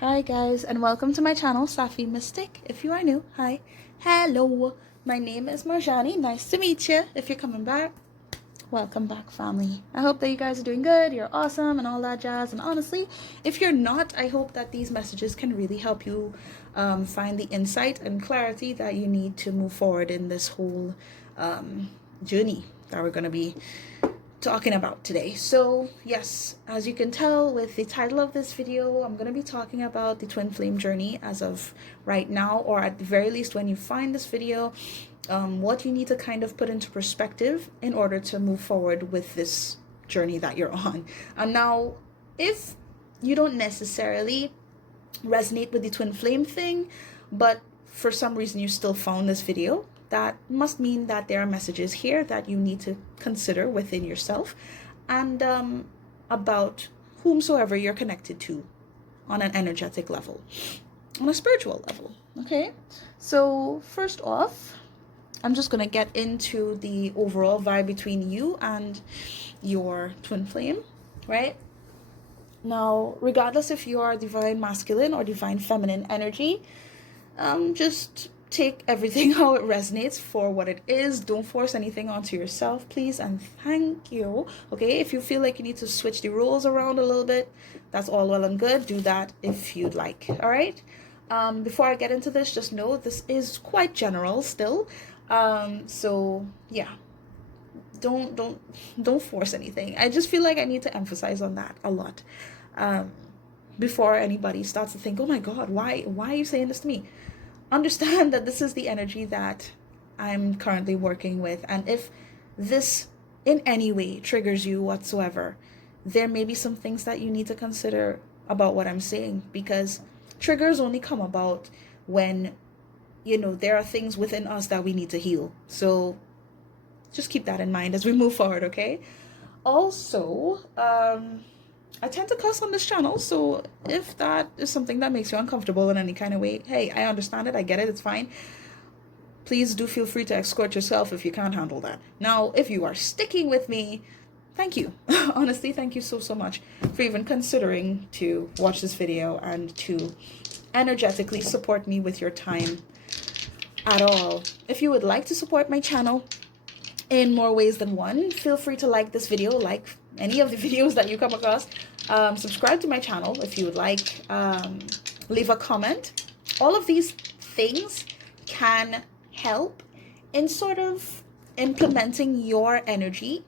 Hi guys, and welcome to my channel, Safi Mystic. If you are new, hi. Hello, my name is Marjani. Nice to meet you. If you're coming back, welcome back, family. I hope that you guys are doing good, you're awesome, and all that jazz. And honestly, if you're not, I hope that these messages can really help you find the insight and clarity that you need to move forward in this whole journey that we're going to be talking about today. So yes, as you can tell with the title of this video, I'm going to be talking about the twin flame journey as of right now, or at the very least when you find this video, what you need to kind of put into perspective in order to move forward with this journey that you're on. And now, if you don't necessarily resonate with the twin flame thing, but for some reason you still found this video, that must mean that there are messages here that you need to consider within yourself and about whomsoever you're connected to on an energetic level, on a spiritual level. Okay, so first off, I'm just going to get into the overall vibe between you and your twin flame, right? Now, regardless if you are divine masculine or divine feminine energy, just take everything how it resonates for what it is. Don't force anything onto yourself, please, and thank you. Okay, if you feel like you need to switch the roles around a little bit, that's all well and good. Do that if you'd like. All right, before I get into this, just know this is quite general still, so yeah, don't force anything. I just feel like I need to emphasize on that a lot, before anybody starts to think, oh my god, why are you saying this to me? Understand that this is the energy that I'm currently working with, and if this in any way triggers you whatsoever, there may be some things that you need to consider about what I'm saying, because triggers only come about when, you know, there are things within us that we need to heal. So just keep that in mind as we move forward, okay? Also, I tend to cuss on this channel, so if that is something that makes you uncomfortable in any kind of way, hey, I understand it, I get it, it's fine. Please do feel free to escort yourself if you can't handle that. Now, if you are sticking with me, thank you. Honestly, thank you so much for even considering to watch this video and to energetically support me with your time at all. If you would like to support my channel in more ways than one, feel free to like this video, like any of the videos that you come across, subscribe to my channel if you would like, leave a comment. All of these things can help in sort of implementing your energy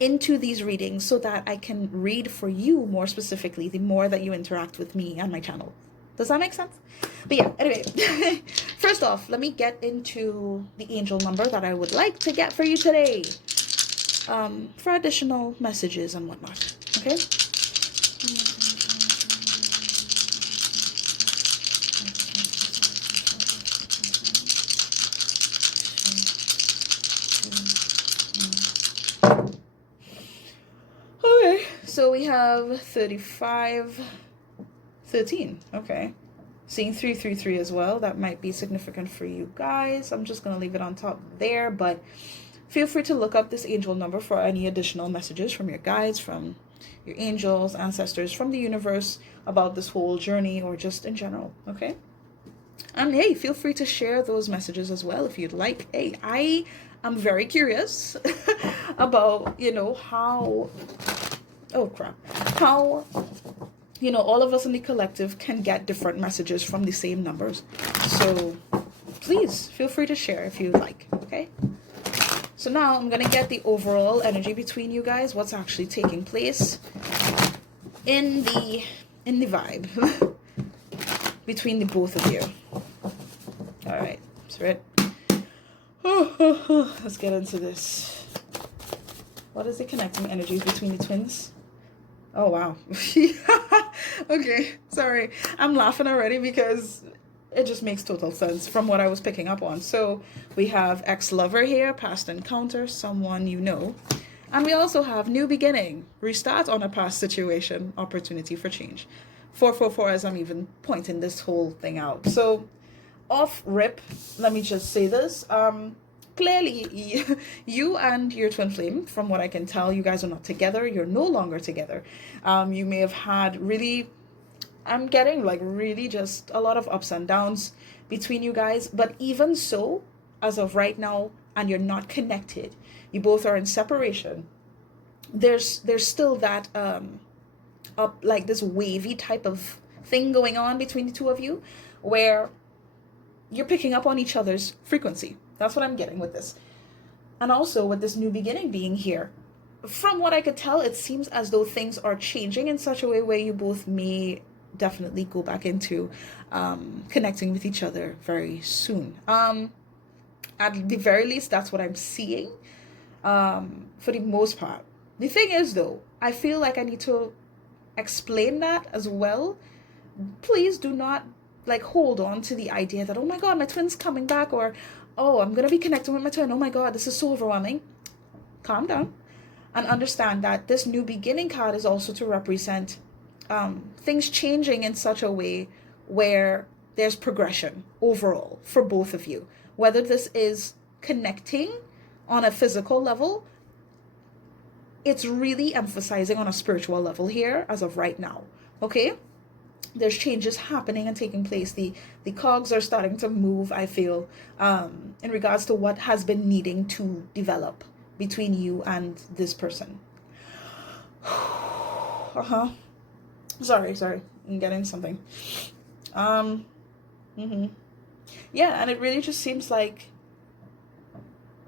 into these readings so that I can read for you more specifically the more that you interact with me and my channel. Does that make sense? But yeah, anyway, first off, let me get into the angel number that I would like to get for you today, for additional messages and whatnot, okay? Okay, so we have 3513. Okay, seeing 333 as well. That might be significant for you guys. I'm just gonna leave it on top there, but feel free to look up this angel number for any additional messages from your guides, from your angels, ancestors, from the universe about this whole journey, or just in general. Okay, and hey, feel free to share those messages as well if you'd like. Hey, I am very curious about, you know, how, oh crap, how, you know, all of us in the collective can get different messages from the same numbers. So please feel free to share if you like. Okay, so now I'm gonna get the overall energy between you guys, what's actually taking place in the vibe between the both of you. All right, so right, let's get into this. What is the connecting energies between the twins? Oh wow. Okay, sorry, I'm laughing already because it just makes total sense from what I was picking up on. So we have ex-lover here, past encounter, someone you know, and we also have new beginning, restart on a past situation, opportunity for change. 444 as I'm even pointing this whole thing out. So off rip, let me just say this, clearly you and your twin flame, from what I can tell, you guys are not together. You're no longer together. You may have had really I'm getting like really just a lot of ups and downs between you guys. But even so, as of right now, and you're not connected, you both are in separation. There's still that up like this wavy type of thing going on between the two of you, where you're picking up on each other's frequency. That's what I'm getting with this. And also with this new beginning being here, from what I could tell, it seems as though things are changing in such a way where you both may definitely go back into connecting with each other very soon. At the very least, that's what I'm seeing for the most part. The thing is, though, I feel like I need to explain that as well. Please do not like hold on to the idea that, oh my god, my twin's coming back, or oh, I'm gonna be connecting with my twin, oh my god, this is so overwhelming. Calm down and understand that this new beginning card is also to represent things changing in such a way where there's progression overall for both of you, whether this is connecting on a physical level. It's really emphasizing on a spiritual level here as of right now. Okay, there's changes happening and taking place. The cogs are starting to move, I feel, in regards to what has been needing to develop between you and this person. Sorry, I'm getting something. Yeah, and it really just seems like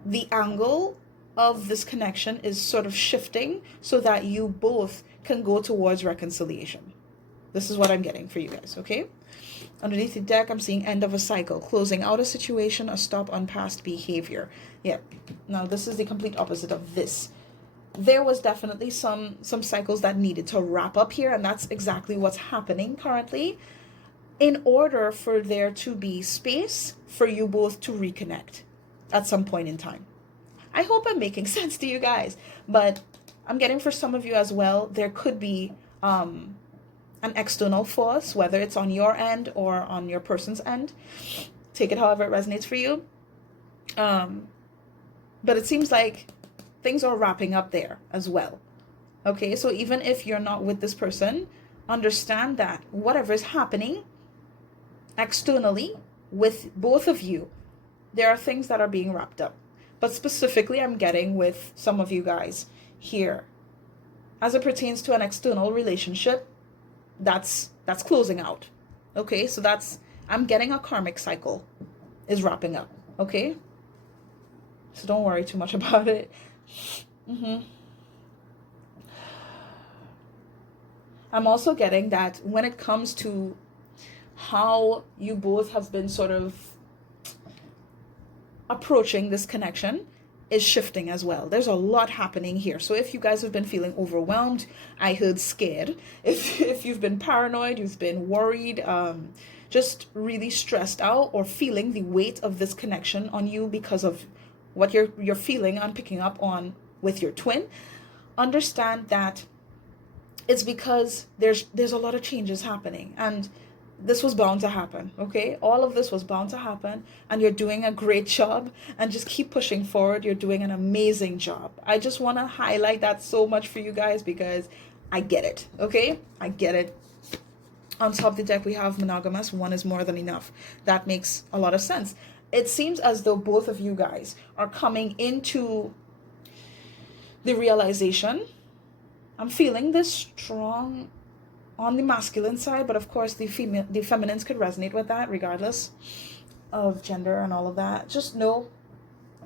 the angle of this connection is sort of shifting so that you both can go towards reconciliation. This is what I'm getting for you guys, okay? Underneath the deck, I'm seeing end of a cycle, closing out a situation, a stop on past behavior. Yeah, now this is the complete opposite of this. There was definitely some cycles that needed to wrap up here, and that's exactly what's happening currently, in order for there to be space for you both to reconnect at some point in time. I hope I'm making sense to you guys, but I'm getting for some of you as well, there could be an external force, whether it's on your end or on your person's end. Take it however it resonates for you. But it seems like things are wrapping up there as well. Okay, so even if you're not with this person, understand that whatever is happening externally with both of you, there are things that are being wrapped up. But specifically, I'm getting with some of you guys here, as it pertains to an external relationship, that's closing out. Okay, so I'm getting a karmic cycle is wrapping up. Okay, so don't worry too much about it. I'm also getting that when it comes to how you both have been sort of approaching this connection is shifting as well. There's a lot happening here. So if you guys have been feeling overwhelmed, I heard scared. If you've been paranoid, you've been worried, just really stressed out, or feeling the weight of this connection on you because of what you're feeling and picking up on with your twin, understand that it's because there's a lot of changes happening, and this was bound to happen. Okay, all of this was bound to happen, and you're doing a great job, and just keep pushing forward. You're doing an amazing job. I just want to highlight that so much for you guys, because I get it. Okay, I get it. On top of the deck, we have monogamous. One is more than enough. That makes a lot of sense. It seems as though both of you guys are coming into the realization. I'm feeling this strong on the masculine side, but of course the feminines could resonate with that regardless of gender and all of that. Just know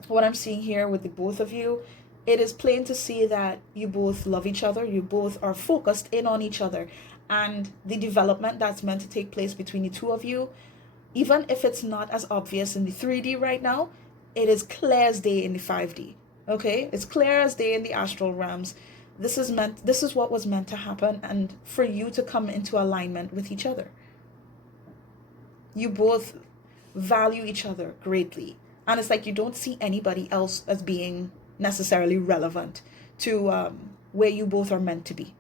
what I'm seeing here with the both of you. It is plain to see that you both love each other. You both are focused in on each other, and the development that's meant to take place between the two of you, even if it's not as obvious in the 3D right now, it is clear as day in the 5D. Okay, it's clear as day in the astral realms. This is what was meant to happen, and for you to come into alignment with each other. You both value each other greatly, and it's like you don't see anybody else as being necessarily relevant to where you both are meant to be.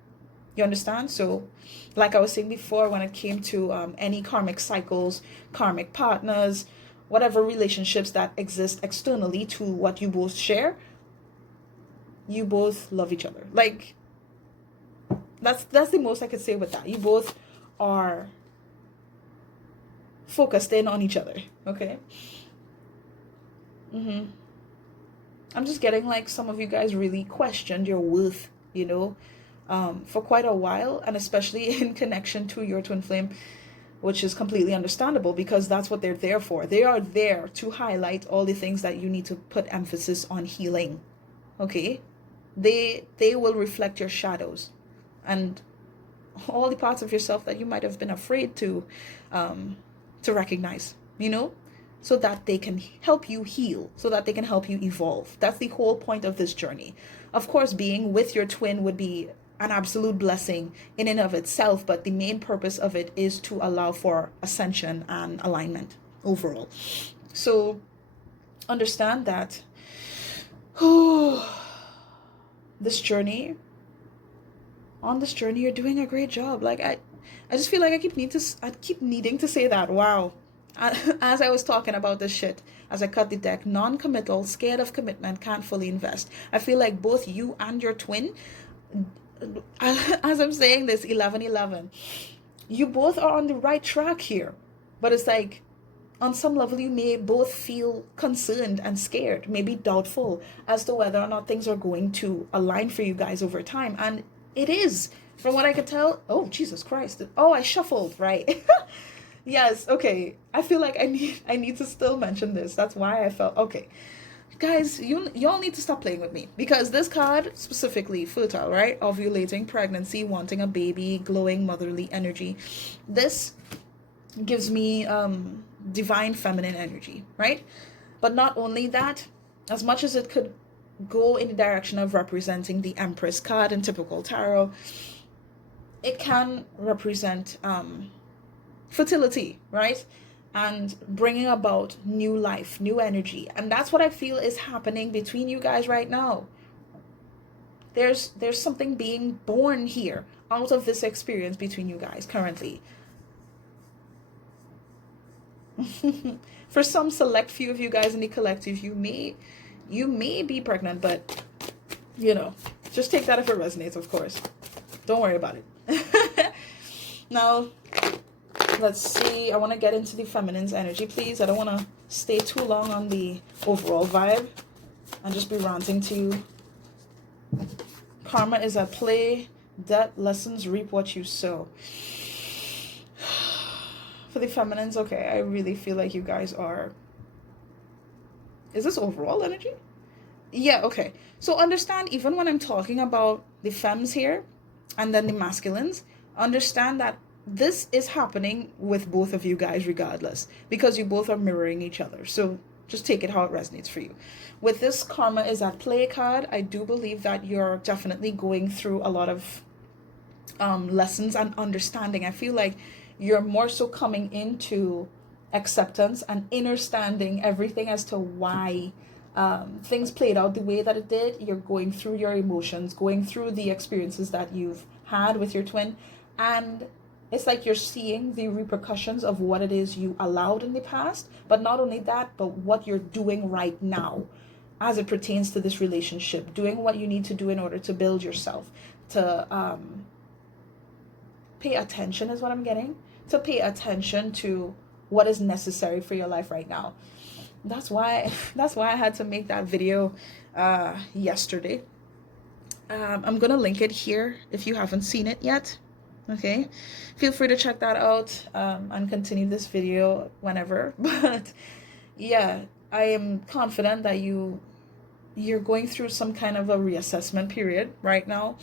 You understand? So like I was saying before, when it came to any karmic cycles, karmic partners, whatever relationships that exist externally to what you both share, you both love each other. Like, that's the most I could say with that. You both are focused in on each other. Okay. I'm just getting like some of you guys really questioned your worth, for quite a while, and especially in connection to your twin flame, which is completely understandable because that's what they're there for. They are there to highlight all the things that you need to put emphasis on healing. Okay? They will reflect your shadows and all the parts of yourself that you might have been afraid to recognize, so that they can help you heal, so that they can help you evolve. That's the whole point of this journey. Of course, being with your twin would be an absolute blessing in and of itself, but the main purpose of it is to allow for ascension and alignment overall. So understand that on this journey, you're doing a great job. Like I just feel like I keep needing to say that. Wow. As I was talking about this shit, as I cut the deck, non-committal, scared of commitment, can't fully invest. I feel like both you and your twin, as I'm saying this, 11-11, you both are on the right track here. But it's like, on some level, you may both feel concerned and scared, maybe doubtful as to whether or not things are going to align for you guys over time. And it is, from what I could tell. Oh, Jesus Christ. Oh, I shuffled, right? Yes, okay. I feel like I need to still mention this. That's why I felt okay. Guys, y'all need to stop playing with me, because this card specifically, fertile, right? Ovulating, pregnancy, wanting a baby, glowing motherly energy. This gives me divine feminine energy, right? But not only that, as much as it could go in the direction of representing the Empress card in typical tarot, it can represent fertility, right? And bringing about new life, new energy. And that's what I feel is happening between you guys right now. There's something being born here out of this experience between you guys currently. For some select few of you guys in the collective, you may be pregnant, but just take that if it resonates, of course. Don't worry about it. Now, let's see. I want to get into the feminine's energy, please. I don't want to stay too long on the overall vibe and just be ranting to you. Karma is at play. Debt lessons, reap what you sow. For the feminines, okay, I really feel like you guys are... Is this overall energy? Yeah, okay. So understand, even when I'm talking about the femmes here and then the masculines, understand that this is happening with both of you guys regardless, because you both are mirroring each other. So just take it how it resonates for you. With this karma is at play card, I do believe that you're definitely going through a lot of lessons and understanding. I feel like you're more so coming into acceptance and understanding everything as to why things played out the way that it did. You're going through your emotions, going through the experiences that you've had with your twin, and it's like you're seeing the repercussions of what it is you allowed in the past, but not only that, but what you're doing right now as it pertains to this relationship, doing what you need to do in order to build yourself, to pay attention is what I'm getting, to pay attention to what is necessary for your life right now. That's why I had to make that video yesterday. I'm gonna link it here if you haven't seen it yet. Okay, feel free to check that out and continue this video whenever. But yeah, I am confident that you're going through some kind of a reassessment period right now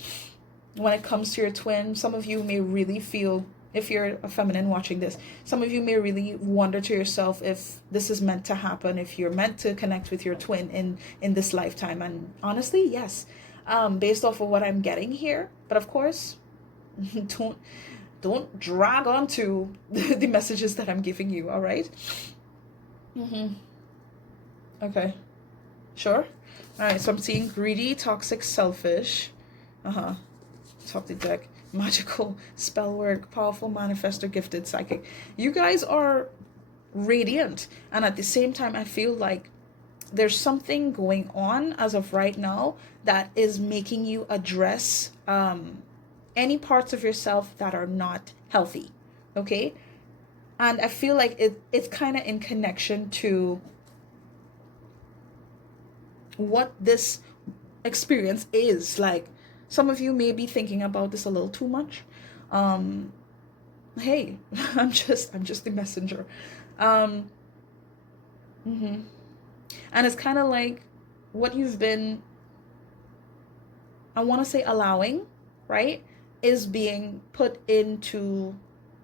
when it comes to your twin. Some of you may really feel, if you're a feminine watching this, some of you may really wonder to yourself if this is meant to happen, if you're meant to connect with your twin in this lifetime. And honestly, yes, based off of what I'm getting here. But of course, don't drag on to the messages that I'm giving you. All right. Okay, sure. All right, so I'm seeing greedy, toxic, selfish. Top the deck. Magical, spell work, powerful, manifestor, gifted, psychic. You guys are radiant, and at the same time I feel like there's something going on as of right now that is making you address any parts of yourself that are not healthy, okay? And I feel like it's kind of in connection to what this experience is. Like, some of you may be thinking about this a little too much. Hey, I'm just the messenger. um and it's kind of like what you've been, I want to say, allowing, right, is being put into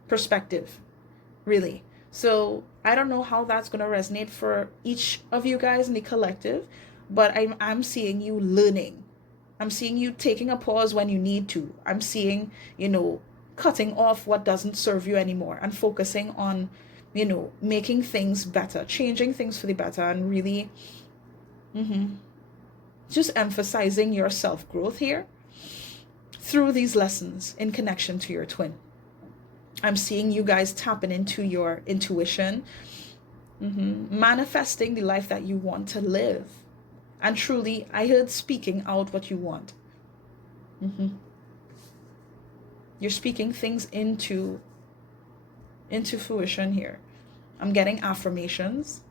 perspective, really. So I don't know how that's going to resonate for each of you guys in the collective, but I'm seeing you learning. I'm seeing you taking a pause when you need to. I'm seeing, cutting off what doesn't serve you anymore and focusing on, making things better, changing things for the better, and really just emphasizing your self growth here through these lessons in connection to your twin. I'm seeing you guys tapping into your intuition, manifesting the life that you want to live. And truly, I heard speaking out what you want. You're speaking things into fruition here. I'm getting affirmations.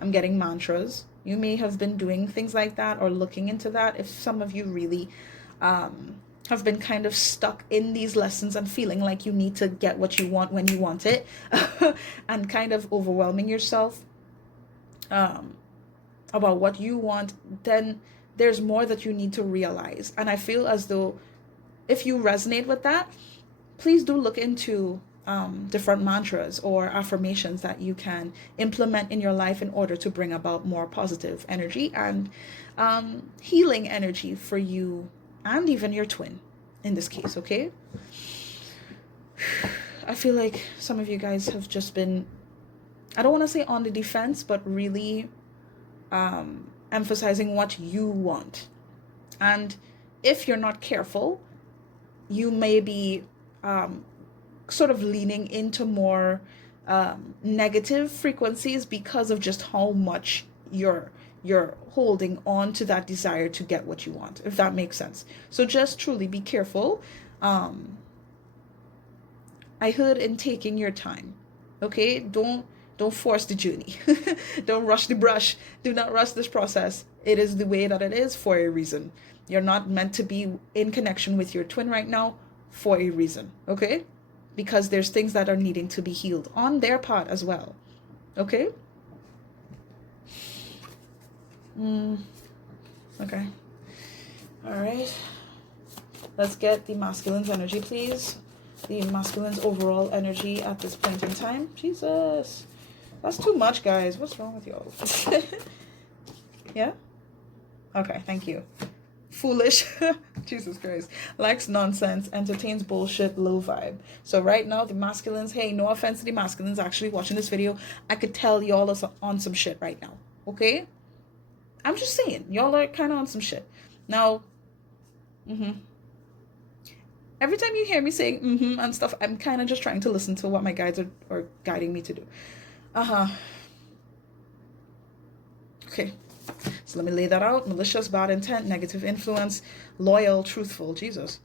I'm getting mantras. You may have been doing things like that or looking into that. If some of you really have been kind of stuck in these lessons and feeling like you need to get what you want when you want it, and kind of overwhelming yourself about what you want, then there's more that you need to realize. And I feel as though if you resonate with that, please do look into different mantras or affirmations that you can implement in your life in order to bring about more positive energy and healing energy for you and even your twin in this case, okay? I feel like some of you guys have just been, I don't want to say on the defense, but really emphasizing what you want. And if you're not careful, you may be sort of leaning into more negative frequencies because of just how much you're holding on to that desire to get what you want, if that makes sense. So just truly be careful. I heard in taking your time, okay? Don't force the journey. Don't rush the brush. Do not rush this process. It is the way that it is for a reason. You're not meant to be in connection with your twin right now for a reason, okay? Because there's things that are needing to be healed on their part as well, okay? Okay. All right. Let's get the masculine's energy, please. The masculine's overall energy at this point in time. Jesus. That's too much, guys. What's wrong with y'all? Yeah? Okay, thank you. Foolish. Jesus Christ. Likes nonsense, entertains bullshit, low vibe. So right now, the masculines, hey, no offense to the masculines actually watching this video, I could tell y'all are on some shit right now, okay? I'm just saying, y'all are kind of on some shit. Now, every time you hear me saying and stuff, I'm kind of just trying to listen to what my guides are guiding me to do. Okay. So let me lay that out. Malicious, bad intent, negative influence, loyal, truthful. Jesus.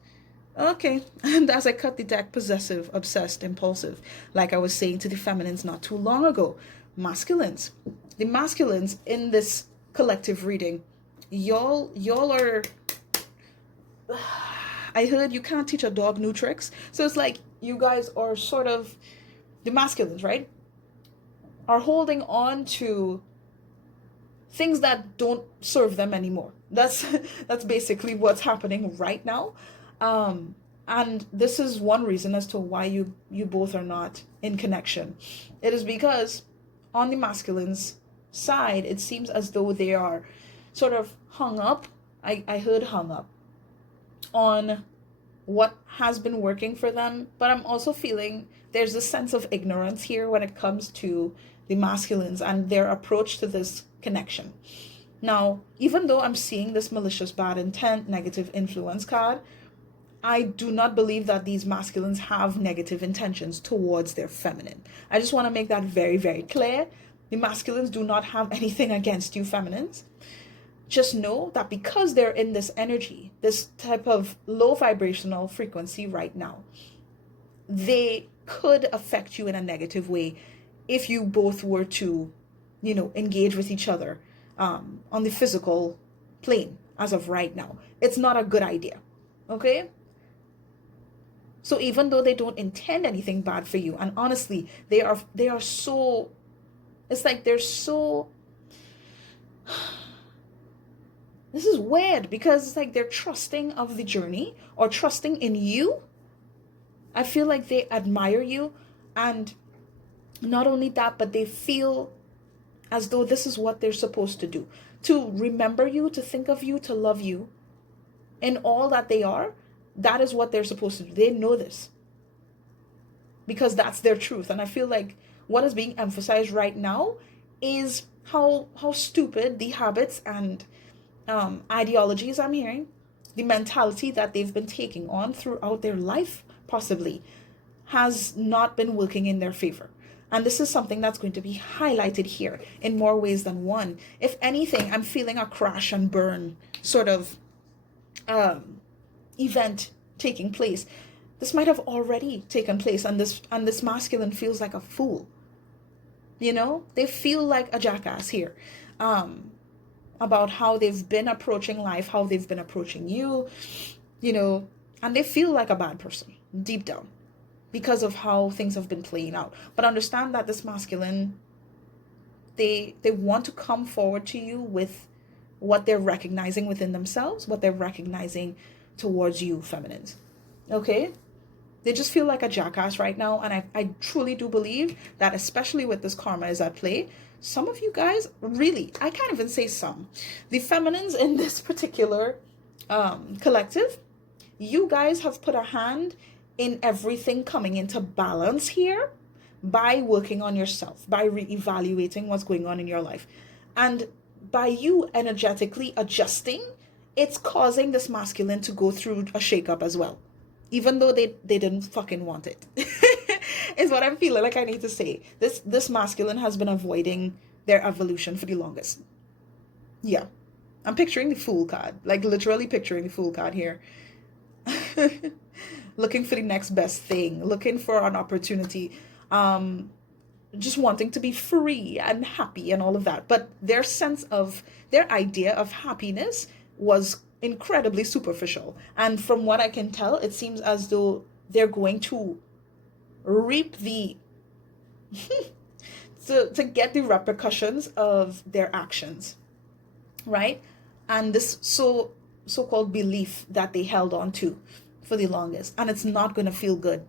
Okay. And as I cut the deck, possessive, obsessed, impulsive. Like I was saying to the feminines not too long ago. Masculines. The masculines in this collective reading, y'all are... I heard you can't teach a dog new tricks. So it's like you guys are sort of... The masculines, right? Are holding on to things that don't serve them anymore. That's basically what's happening right now. And this is one reason as to why you both are not in connection. It is because on the masculine's side, it seems as though they are sort of hung up. I heard hung up on what has been working for them, but I'm also feeling there's a sense of ignorance here when it comes to the masculines and their approach to this connection. Now, even though I'm seeing this malicious, bad intent, negative influence card, I do not believe that these masculines have negative intentions towards their feminine. I just want to make that very, very clear. The masculines do not have anything against you feminines. Just know that because they're in this energy, this type of low vibrational frequency right now, they could affect you in a negative way if you both were to, engage with each other on the physical plane as of right now. It's not a good idea. Okay? So even though they don't intend anything bad for you, and honestly, they are so, it's like they're so, this is weird because it's like they're trusting of the journey or trusting in you. I feel like they admire you, and not only that, but they feel as though this is what they're supposed to do. To remember you, to think of you, to love you in all that they are. That is what they're supposed to do. They know this because that's their truth. And I feel like what is being emphasized right now is how stupid the habits and ideologies I'm hearing, the mentality that they've been taking on throughout their life possibly has not been working in their favor. And this is something that's going to be highlighted here in more ways than one. If anything, I'm feeling a crash and burn sort of event taking place. This might have already taken place, and this masculine feels like a fool. They feel like a jackass here. About how they've been approaching life, how they've been approaching you, and they feel like a bad person deep down because of how things have been playing out. But understand that this masculine, they want to come forward to you with what they're recognizing within themselves, what they're recognizing towards you, feminines. Okay? They just feel like a jackass right now. And I truly do believe that, especially with this karma is at play, some of you guys really, I can't even say some, the feminines in this particular collective, you guys have put a hand in everything coming into balance here by working on yourself, by reevaluating what's going on in your life. And by you energetically adjusting, it's causing this masculine to go through a shakeup as well. Even though they didn't fucking want it. Is what I'm feeling like I need to say. This masculine has been avoiding their evolution for the longest. Yeah. I'm picturing the Fool card. Like literally picturing the Fool card here. Looking for the next best thing. Looking for an opportunity. Just wanting to be free and happy and all of that. But their idea of happiness was incredibly superficial. And from what I can tell, it seems as though they're going to reap the to get the repercussions of their actions, right? And this so-called belief that they held on to for the longest, and it's not going to feel good.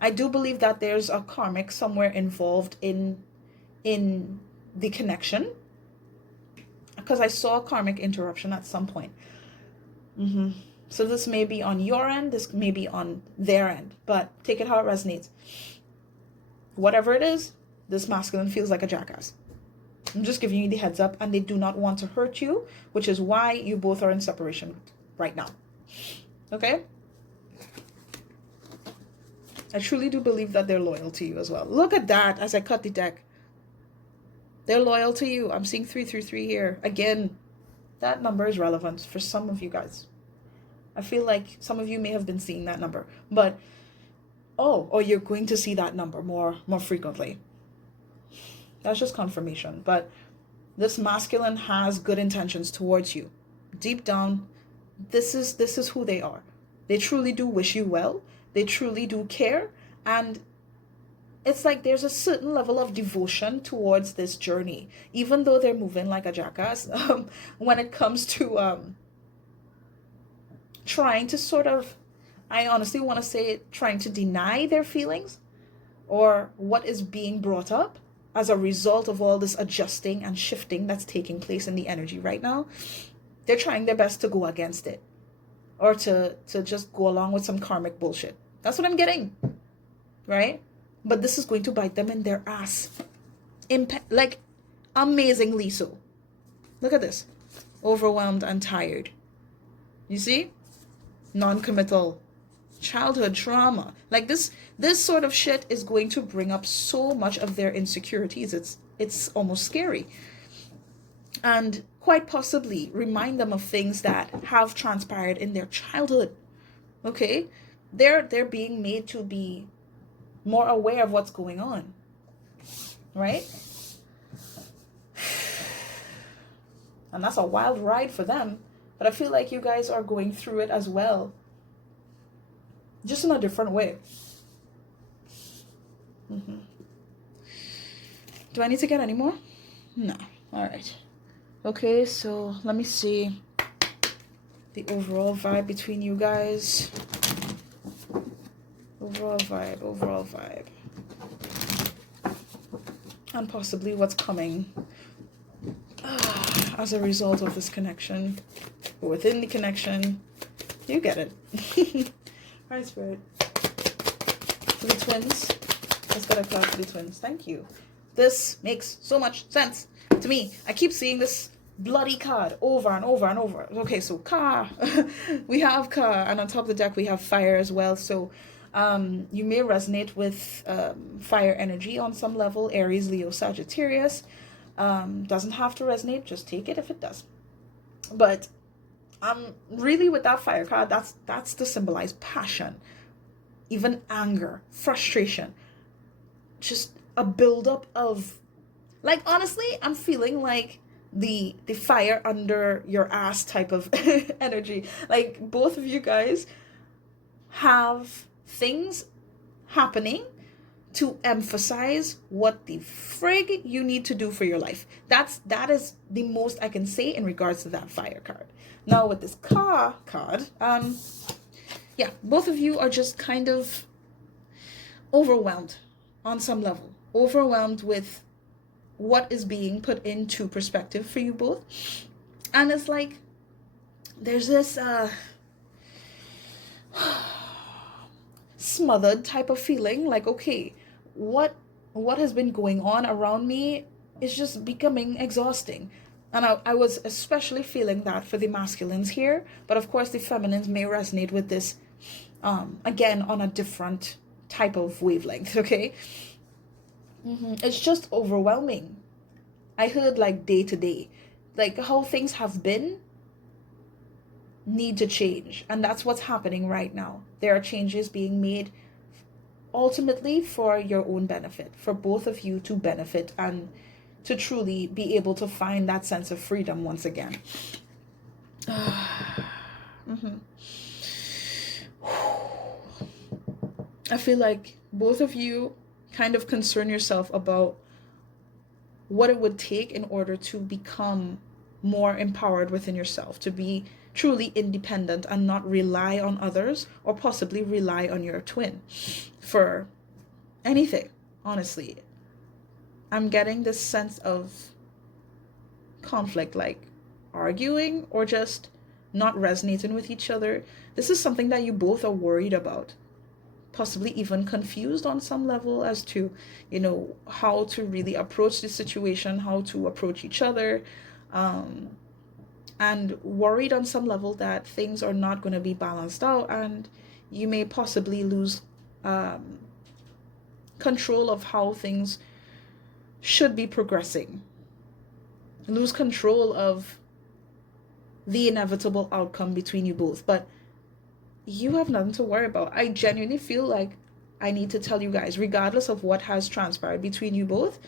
I do believe that there's a karmic somewhere involved in the connection, because I saw a karmic interruption at some point. So this may be on your end, this may be on their end, but take it how it resonates. Whatever it is, this masculine feels like a jackass. I'm just giving you the heads up, and they do not want to hurt you, which is why you both are in separation right now. Okay? I truly do believe that they're loyal to you as well. Look at that as I cut the deck. They're loyal to you. I'm seeing 333 here. Again, that number is relevant for some of you guys. I feel like some of you may have been seeing that number. But, or you're going to see that number more frequently. That's just confirmation. But this masculine has good intentions towards you. Deep down, this is who they are. They truly do wish you well. They truly do care. And it's like there's a certain level of devotion towards this journey. Even though they're moving like a jackass, when it comes to trying to sort of, I honestly want to say, trying to deny their feelings or what is being brought up as a result of all this adjusting and shifting that's taking place in the energy right now. They're trying their best to go against it, or to just go along with some karmic bullshit. That's what I'm getting, right? But this is going to bite them in their ass. Like, amazingly so. Look at this. Overwhelmed and tired. You see? Non-committal. Childhood trauma. Like, this sort of shit is going to bring up so much of their insecurities. It's almost scary. And quite possibly remind them of things that have transpired in their childhood. Okay? They're being made to be more aware of what's going on, right? And that's a wild ride for them. But I feel like you guys are going through it as well. Just in a different way. Do I need to get any more? No. All right. Okay, so let me see the overall vibe between you guys. Overall vibe. And possibly what's coming as a result of this connection. Within the connection. You get it. All right, Spirit. For the twins. Let's get a card for the twins. Thank you. This makes so much sense to me. I keep seeing this bloody card over and over and over. Okay, so car. We have car. And on top of the deck, we have fire as well. So you may resonate with fire energy on some level. Aries, Leo, Sagittarius. Doesn't have to resonate. Just take it if it does. But really with that fire card, that's to symbolize passion, even anger, frustration, just a buildup of, like, honestly, I'm feeling like the fire under your ass type of energy. Like, both of you guys have things happening to emphasize what the frig you need to do for your life. That is the most I can say in regards to that fire card. Now with this car card, yeah, both of you are just kind of overwhelmed on some level. Overwhelmed with what is being put into perspective for you both. And it's like, there's this smothered type of feeling, like, okay, what has been going on around me is just becoming exhausting. And I was especially feeling that for the masculines here. But of course, the feminines may resonate with this, again, on a different type of wavelength, okay? It's just overwhelming. I heard, like, day to day. Like, how things have been need to change. And that's what's happening right now. There are changes being made ultimately for your own benefit. For both of you to benefit and to truly be able to find that sense of freedom once again. I feel like both of you kind of concern yourself about what it would take in order to become more empowered within yourself, to be truly independent and not rely on others or possibly rely on your twin for anything, honestly. I'm getting this sense of conflict, like arguing or just not resonating with each other. This is something that you both are worried about, possibly even confused on some level as to, you know, how to really approach the situation, how to approach each other, and worried on some level that things are not going to be balanced out and you may possibly lose control of how things should be progressing, lose control of the inevitable outcome between you both. But you have nothing to worry about. I genuinely feel like I need to tell you guys, regardless of what has transpired between you both,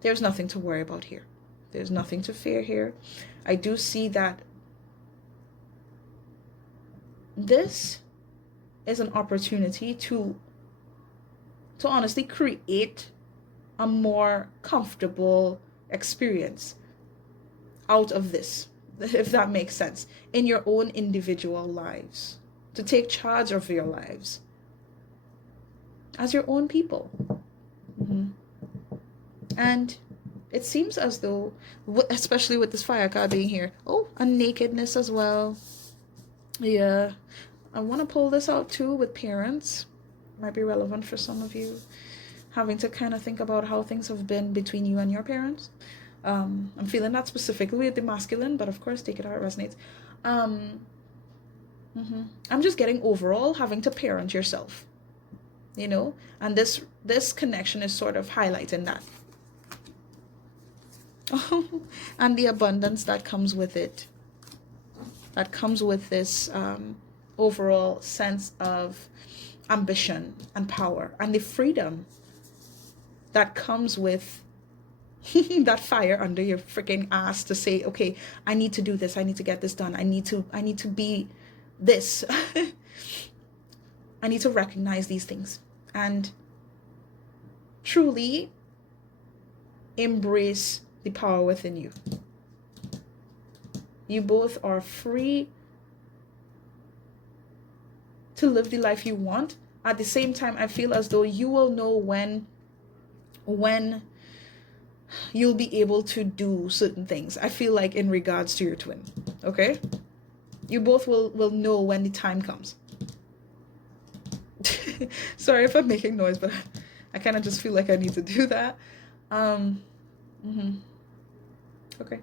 there's nothing to worry about here. There's nothing to fear here. I do see that this is an opportunity to honestly create a more comfortable experience out of this, if that makes sense, in your own individual lives, to take charge of your lives as your own people. And it seems as though, especially with this fire card being here, a nakedness as well. Yeah, I want to pull this out too with parents. Might be relevant for some of you, having to kind of think about how things have been between you and your parents. I'm feeling that specifically with the masculine, but of course, take it how it resonates. I'm just getting overall having to parent yourself, you know, and this connection is sort of highlighting that. And the abundance that comes with it, that comes with this overall sense of ambition and power and the freedom that comes with that fire under your freaking ass to say, okay, I need to do this, I need to get this done, I need to be this. I need to recognize these things and truly embrace the power within you. You both are free to live the life you want. At the same time, I feel as though you will know when you'll be able to do certain things. I feel like in regards to your twin, okay? You both will know when the time comes. Sorry if I'm making noise, but I kind of just feel like I need to do that. Okay.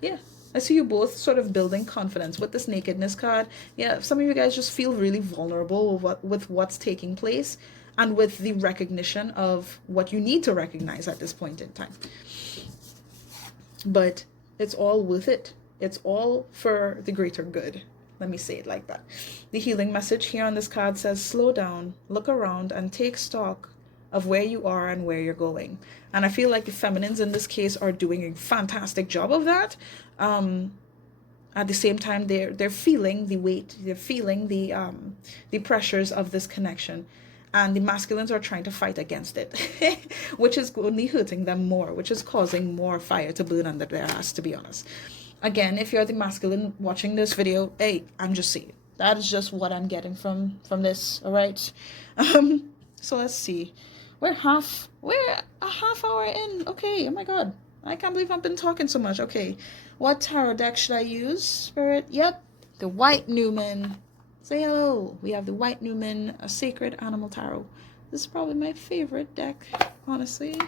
Yeah, I see you both sort of building confidence with this nakedness card. Yeah, some of you guys just feel really vulnerable with what's taking place and with the recognition of what you need to recognize at this point in time. But it's all worth it. It's all for the greater good. Let me say it like that. The healing message here on this card says, slow down, look around, and take stock of where you are and where you're going. And I feel like the feminines in this case are doing a fantastic job of that. At the same time, they're feeling the weight, they're feeling the pressures of this connection. And the masculines are trying to fight against it, which is only hurting them more, which is causing more fire to burn under their ass, to be honest. Again, if you're the masculine watching this video, hey, I'm just saying. That is just what I'm getting from this, all right? So let's see. We're a half hour in. Okay, oh my God. I can't believe I've been talking so much. Okay, what tarot deck should I use, Spirit? Yep, the White Newman. Say hello. We have the White Newman, a Sacred Animal Tarot. This is probably my favorite deck, honestly.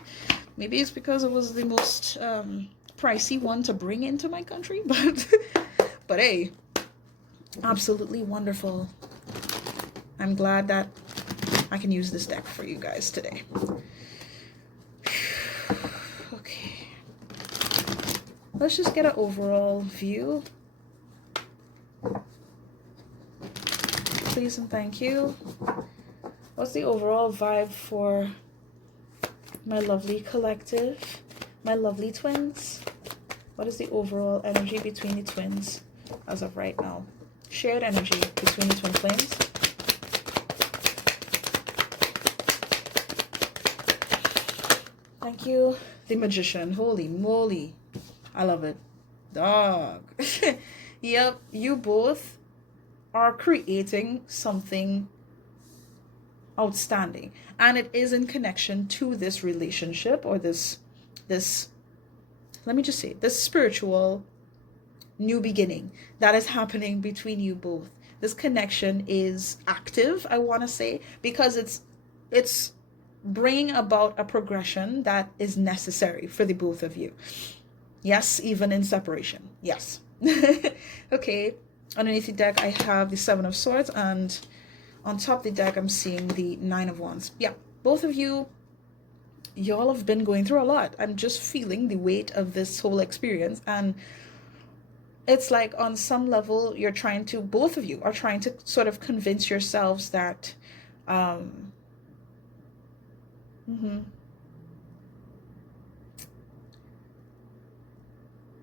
Maybe it's because it was the most pricey one to bring into my country, but hey, absolutely wonderful. I'm glad that I can use this deck for you guys today. Okay, let's just get an overall view. Please and thank you. What's the overall vibe for my lovely collective, my lovely twins? What is the overall energy between the twins as of right now? Shared energy between the twin flames. Thank you. The Magician. Holy moly. I love it. Dog. Yep, you both are creating something outstanding. And it is in connection to this relationship or this let me just say, this spiritual new beginning that is happening between you both. This connection is active, I want to say, because it's bringing about a progression that is necessary for the both of you. Yes, even in separation. Yes. Okay, underneath the deck I have the Seven of Swords, and on top of the deck I'm seeing the Nine of Wands. Yeah, both of you, y'all have been going through a lot. I'm just feeling the weight of this whole experience, and it's like on some level you're trying to, both of you are trying to sort of convince yourselves that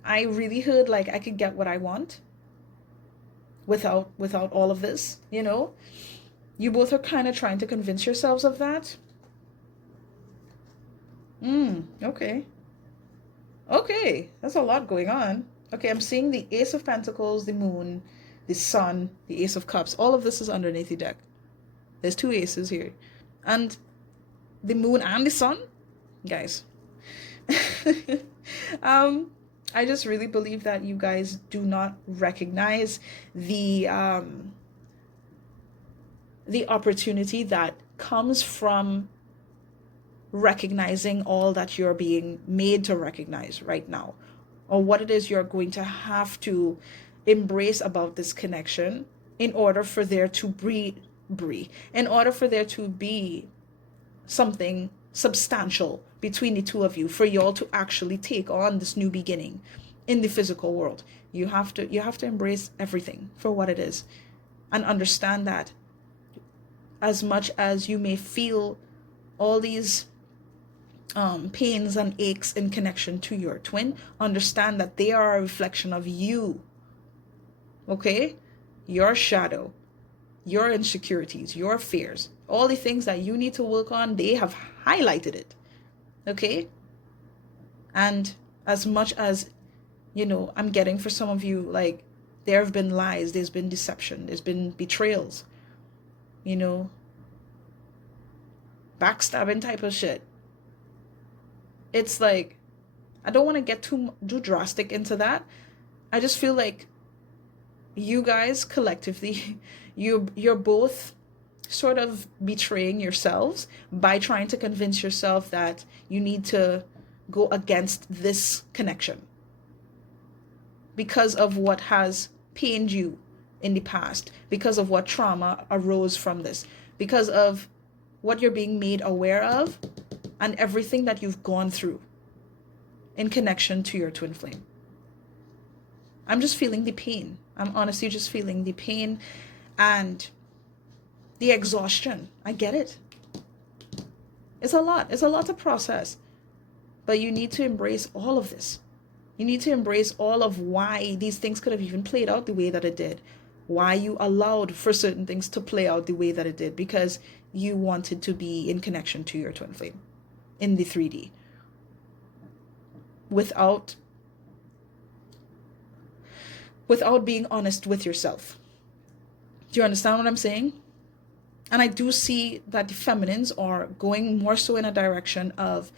I really heard like I could get what I want without all of this, you know. You both are kind of trying to convince yourselves of that. Okay. Okay, that's a lot going on. Okay, I'm seeing the Ace of Pentacles, the Moon, the Sun, the Ace of Cups. All of this is underneath the deck. There's two aces here. And the Moon and the Sun? Guys. I just really believe that you guys do not recognize the opportunity that comes from recognizing all that you're being made to recognize right now, or what it is you're going to have to embrace about this connection in order for there to in order for there to be something substantial between the two of you, for y'all to actually take on this new beginning in the physical world. You have to embrace everything for what it is and understand that as much as you may feel all these pains and aches in connection to your twin, understand that they are a reflection of you. Okay? Your shadow, your insecurities, your fears, all the things that you need to work on, they have highlighted it. Okay? And as much as, I'm getting for some of you, like, there have been lies, there's been deception, there's been betrayals, backstabbing type of shit. It's like, I don't want to get too drastic into that. I just feel like you guys collectively, you're both sort of betraying yourselves by trying to convince yourself that you need to go against this connection because of what has pained you in the past, because of what trauma arose from this, because of what you're being made aware of, and everything that you've gone through in connection to your twin flame. I'm just feeling the pain. I'm honestly just feeling the pain and the exhaustion. I get it. It's a lot. It's a lot to process. But you need to embrace all of this. You need to embrace all of why these things could have even played out the way that it did. Why you allowed for certain things to play out the way that it did. Because you wanted to be in connection to your twin flame in the 3D. Without being honest with yourself. Do you understand what I'm saying? And I do see that the feminines are going more so in a direction of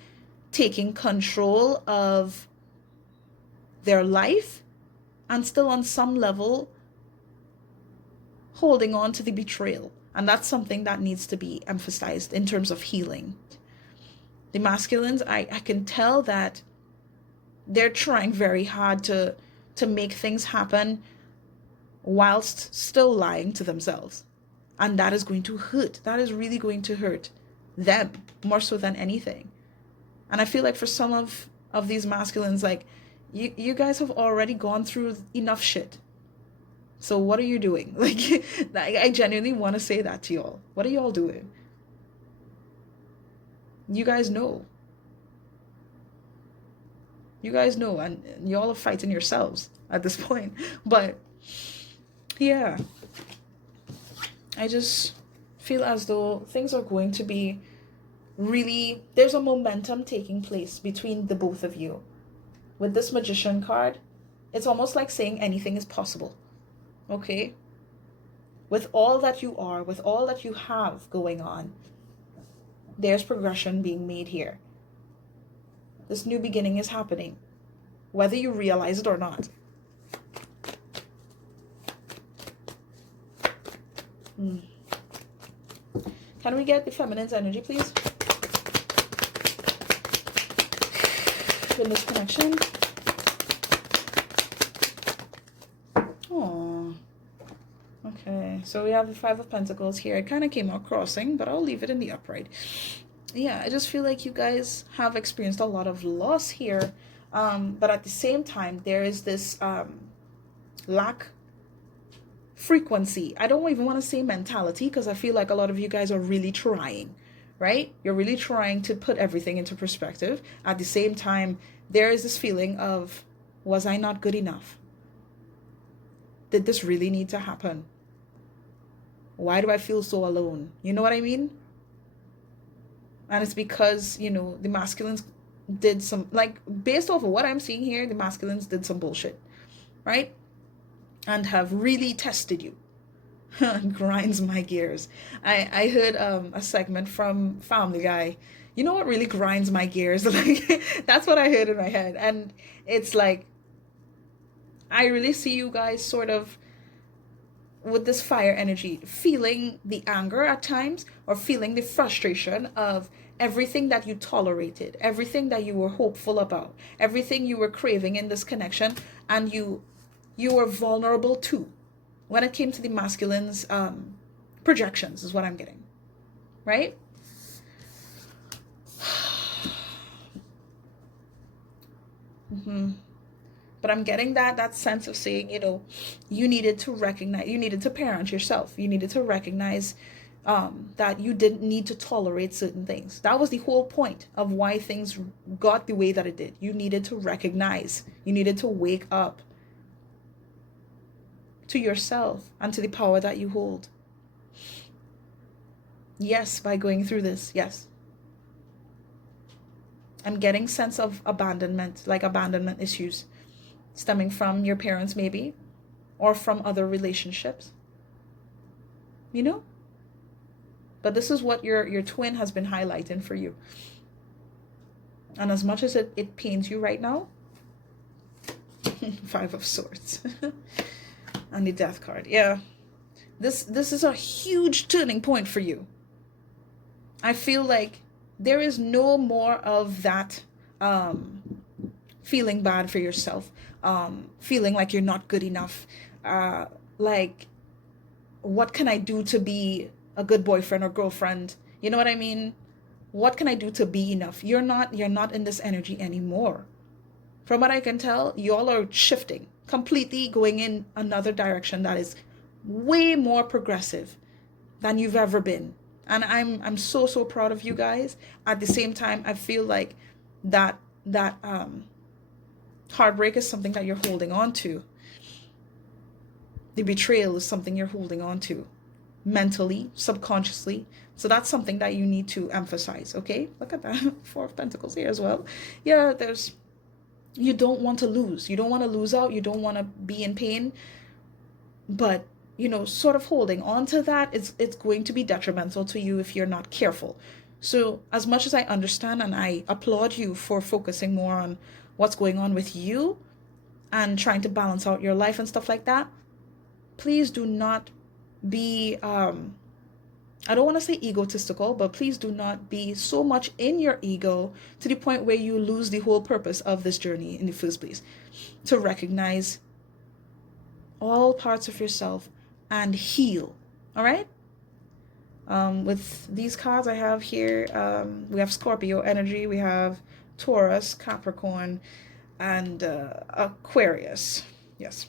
taking control of their life and still on some level holding on to the betrayal. And that's something that needs to be emphasized in terms of healing. The masculines, I can tell that they're trying very hard to make things happen whilst still lying to themselves. And that is going to hurt. That is really going to hurt them more so than anything. And I feel like for some of these masculines, like, you guys have already gone through enough shit. So what are you doing? Like, I genuinely want to say that to y'all. What are y'all doing? You guys know. You guys know, and y'all are fighting yourselves at this point. But yeah, I just feel as though things are going to be really, there's a momentum taking place between the both of you. With this Magician card, it's almost like saying anything is possible. Okay? With all that you are, with all that you have going on, there's progression being made here. This new beginning is happening, whether you realize it or not. Can we get the feminine's energy, please? In this connection. Oh. Okay, so we have the 5 of Pentacles here. It kind of came out crossing, but I'll leave it in the upright. Yeah, I just feel like you guys have experienced a lot of loss here. But at the same time, there is this lack frequency. I don't even want to say mentality, because I feel like a lot of you guys are really trying, right? You're really trying to put everything into perspective. At the same time, there is this feeling of, was I not good enough? Did this really need to happen? Why do I feel so alone? You know what I mean? And it's because, the masculines did some, like, based off of what I'm seeing here, the masculines did some bullshit, right? And have really tested you. Grinds my gears. I heard a segment from Family Guy. You know what really grinds my gears? Like, that's what I heard in my head. And it's like, I really see you guys sort of with this fire energy, feeling the anger at times, or feeling the frustration of everything that you tolerated, everything that you were hopeful about, everything you were craving in this connection, and you were vulnerable to. When it came to the masculines, projections is what I'm getting, right? But I'm getting that sense of saying, you needed to recognize, you needed to parent yourself. You needed to recognize that you didn't need to tolerate certain things. That was the whole point of why things got the way that it did. You needed to recognize, you needed to wake up to yourself and to the power that you hold. Yes, by going through this, yes. I'm getting sense of abandonment, like abandonment issues stemming from your parents maybe, or from other relationships, you know? But this is what your twin has been highlighting for you. And as much as it pains you right now, 5 of Swords. And the Death card. Yeah. This is a huge turning point for you. I feel like there is no more of that feeling bad for yourself. Feeling like you're not good enough. Like, what can I do to be a good boyfriend or girlfriend? You know what I mean? What can I do to be enough? You're not in this energy anymore. From what I can tell, y'all are shifting, completely going in another direction that is way more progressive than you've ever been. And I'm so proud of you guys. At the same time, I feel like that heartbreak is something that you're holding on to. The betrayal is something you're holding on to. Mentally, subconsciously. So that's something that you need to emphasize, okay? Look at that. 4 of Pentacles here as well. Yeah, you don't want to lose. You don't want to lose out. You don't want to be in pain. But, you know, sort of holding on to that, it's going to be detrimental to you if you're not careful. So as much as I understand and I applaud you for focusing more on what's going on with you and trying to balance out your life and stuff like that, please do not be I don't want to say egotistical, but please do not be so much in your ego to the point where you lose the whole purpose of this journey in the first place. To recognize all parts of yourself and heal. All right? With these cards I have here, we have Scorpio energy, we have Taurus, Capricorn, and Aquarius. Yes.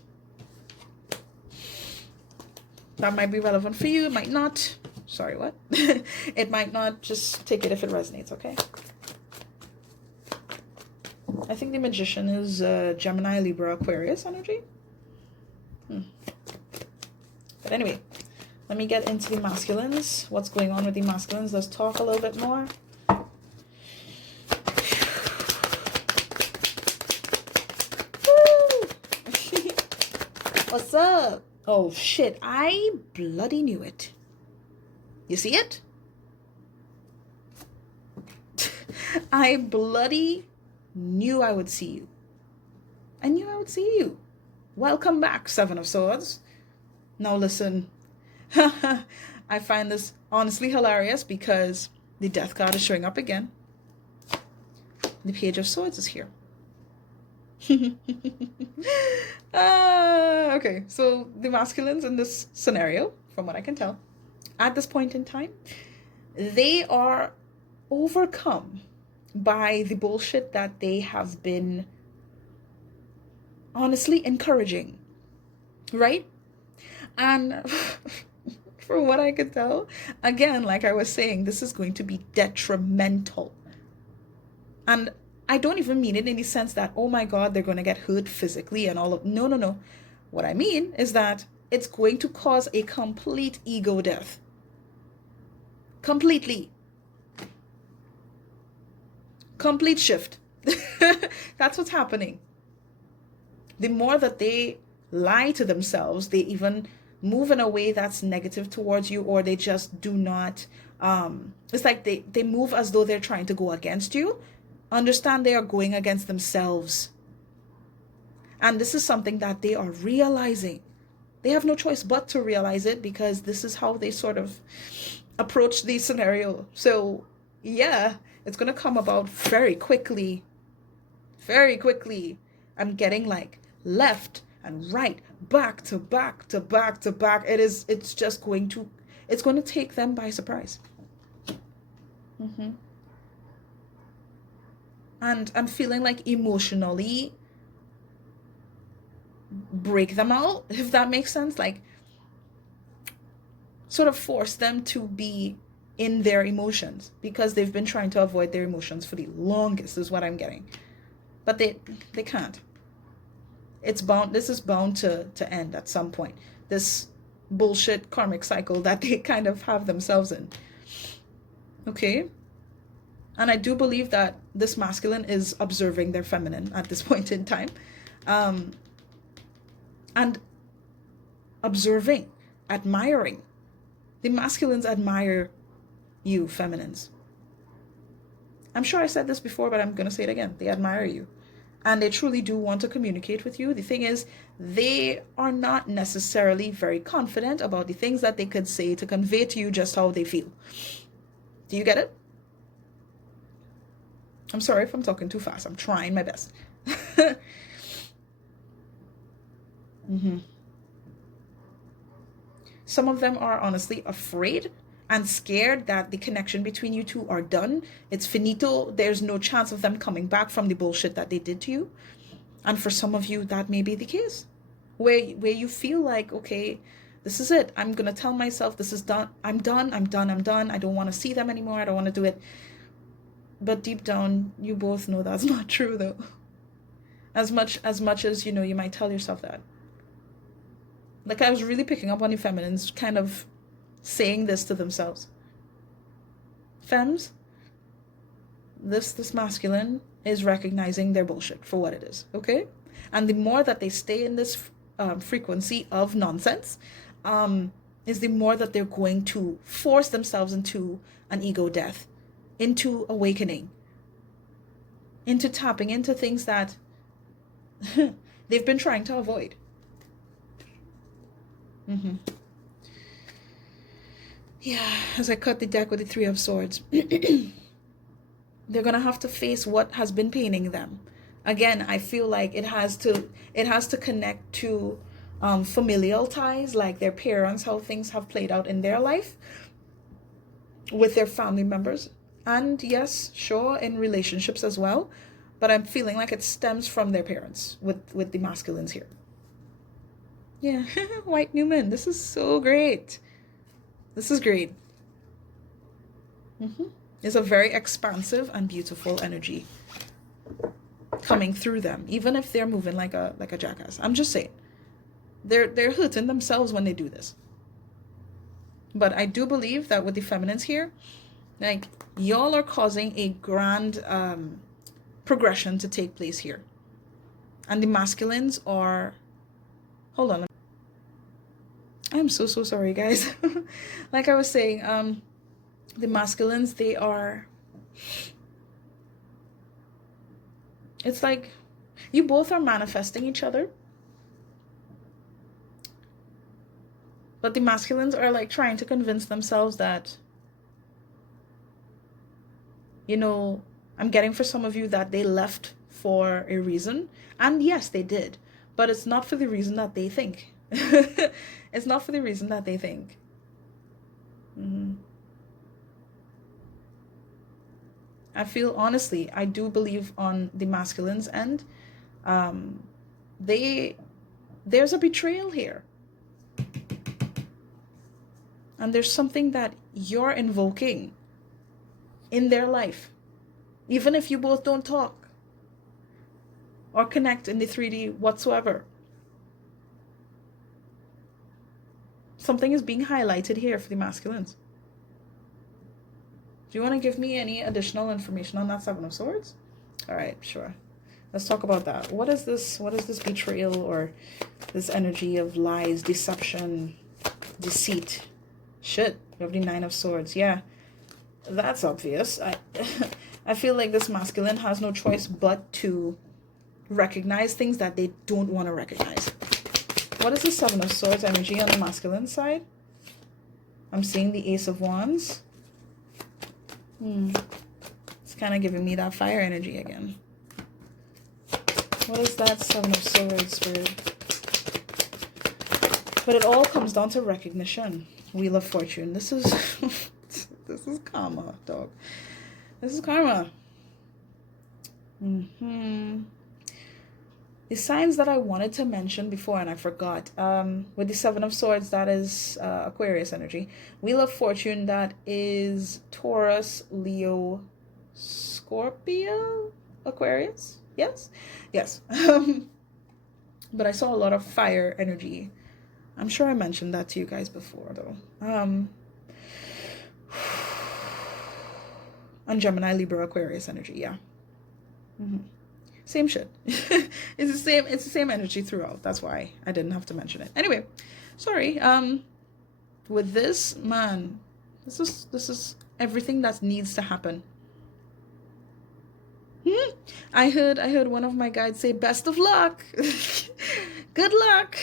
That might be relevant for you, it might not. Sorry, what? It might not. Just take it if it resonates, okay? I think the Magician is Gemini, Libra, Aquarius energy. But anyway, let me get into the masculines. What's going on with the masculines? Let's talk a little bit more. What's up? Oh, shit. I bloody knew it. You see it? I bloody knew I would see you. I knew I would see you. Welcome back, 7 of Swords. Now listen. I find this honestly hilarious because the Death card is showing up again. The Page of Swords is here. Okay, so the masculines in this scenario, from what I can tell, at this point in time, they are overcome by the bullshit that they have been honestly encouraging, right? And from what I could tell, again, like I was saying, this is going to be detrimental. And I don't even mean it in the sense that, oh my God, they're going to get hurt physically and all of, no. What I mean is that it's going to cause a complete ego death. Completely. Complete shift. That's what's happening. The more that they lie to themselves, they even move in a way that's negative towards you, or they just do not, it's like they move as though they're trying to go against you. Understand they are going against themselves. And this is something that they are realizing. They have no choice but to realize it because this is how they sort of approach the scenario. So yeah, it's going to come about very quickly. Very quickly. I'm getting like left and right, back to back to back to back. It's just going to, it's going to take them by surprise. And I'm feeling like emotionally break them out, if that makes sense. Like, sort of force them to be in their emotions, because they've been trying to avoid their emotions for the longest, is what I'm getting. But they can't. This is bound to end at some point. This bullshit karmic cycle that they kind of have themselves in. Okay? And I do believe that this masculine is observing their feminine at this point in time. And observing, admiring. The masculines admire you, feminines. I'm sure I said this before, but I'm going to say it again. They admire you. And they truly do want to communicate with you. The thing is, they are not necessarily very confident about the things that they could say to convey to you just how they feel. Do you get it? I'm sorry if I'm talking too fast. I'm trying my best. Some of them are honestly afraid and scared that the connection between you two are done. It's finito. There's no chance of them coming back from the bullshit that they did to you. And for some of you, that may be the case. Where you feel like, okay, this is it. I'm going to tell myself this is done. I'm done. I don't want to see them anymore. I don't want to do it. But deep down, you both know that's not true, though. As much as, you know, you might tell yourself that. Like, I was really picking up on the feminines kind of saying this to themselves. Femmes, this masculine is recognizing their bullshit for what it is, okay? And the more that they stay in this frequency of nonsense, is the more that they're going to force themselves into an ego death, into awakening, into tapping into things that they've been trying to avoid. Yeah, as I cut the deck with the Three of Swords, they're gonna have to face what has been paining them. Again, I feel like it has to connect to familial ties, like their parents, how things have played out in their life with their family members, and yes, sure, in relationships as well. But I'm feeling like it stems from their parents with the masculines here. Yeah, White Newman, this is so great. This is great. It's a very expansive and beautiful energy coming through them, even if they're moving like a jackass. I'm just saying, they're hurting themselves when they do this. But I do believe that with the feminines here, like, y'all are causing a grand progression to take place here, and the masculines are. Hold on. I'm so sorry, guys. Like I was saying, the masculines, they are. It's like you both are manifesting each other. But the masculines are like trying to convince themselves that, you know, I'm getting for some of you that they left for a reason. And yes, they did. But it's not for the reason that they think. It's not for the reason that they think. I feel, honestly, I do believe on the masculine's end, there's a betrayal here. And there's something that you're invoking in their life. Even if you both don't talk or connect in the 3D whatsoever. Something is being highlighted here for the masculines. Do you want to give me any additional information on that Seven of Swords? All right, sure. Let's talk about that. What is this betrayal, or this energy of lies, deception, deceit? Shit, you have the Nine of Swords. Yeah, that's obvious. I feel like this masculine has no choice but to recognize things that they don't want to recognize. What is the Seven of Swords energy on the masculine side? I'm seeing the Ace of Wands. It's kind of giving me that fire energy again. What is that Seven of Swords, Spirit? But it all comes down to recognition. Wheel of Fortune. This is this is karma, dog. This is karma. The signs that I wanted to mention before and I forgot. With the Seven of Swords, that is Aquarius energy. Wheel of Fortune, that is Taurus, Leo, Scorpio, Aquarius. Yes, yes. But I saw a lot of fire energy. I'm sure I mentioned that to you guys before, though. And Gemini, Libra, Aquarius energy. Yeah. Same shit. It's the same energy throughout. That's why I didn't have to mention it. Anyway, sorry. With this, man, this is everything that needs to happen. I heard one of my guides say, "Best of luck." Good luck.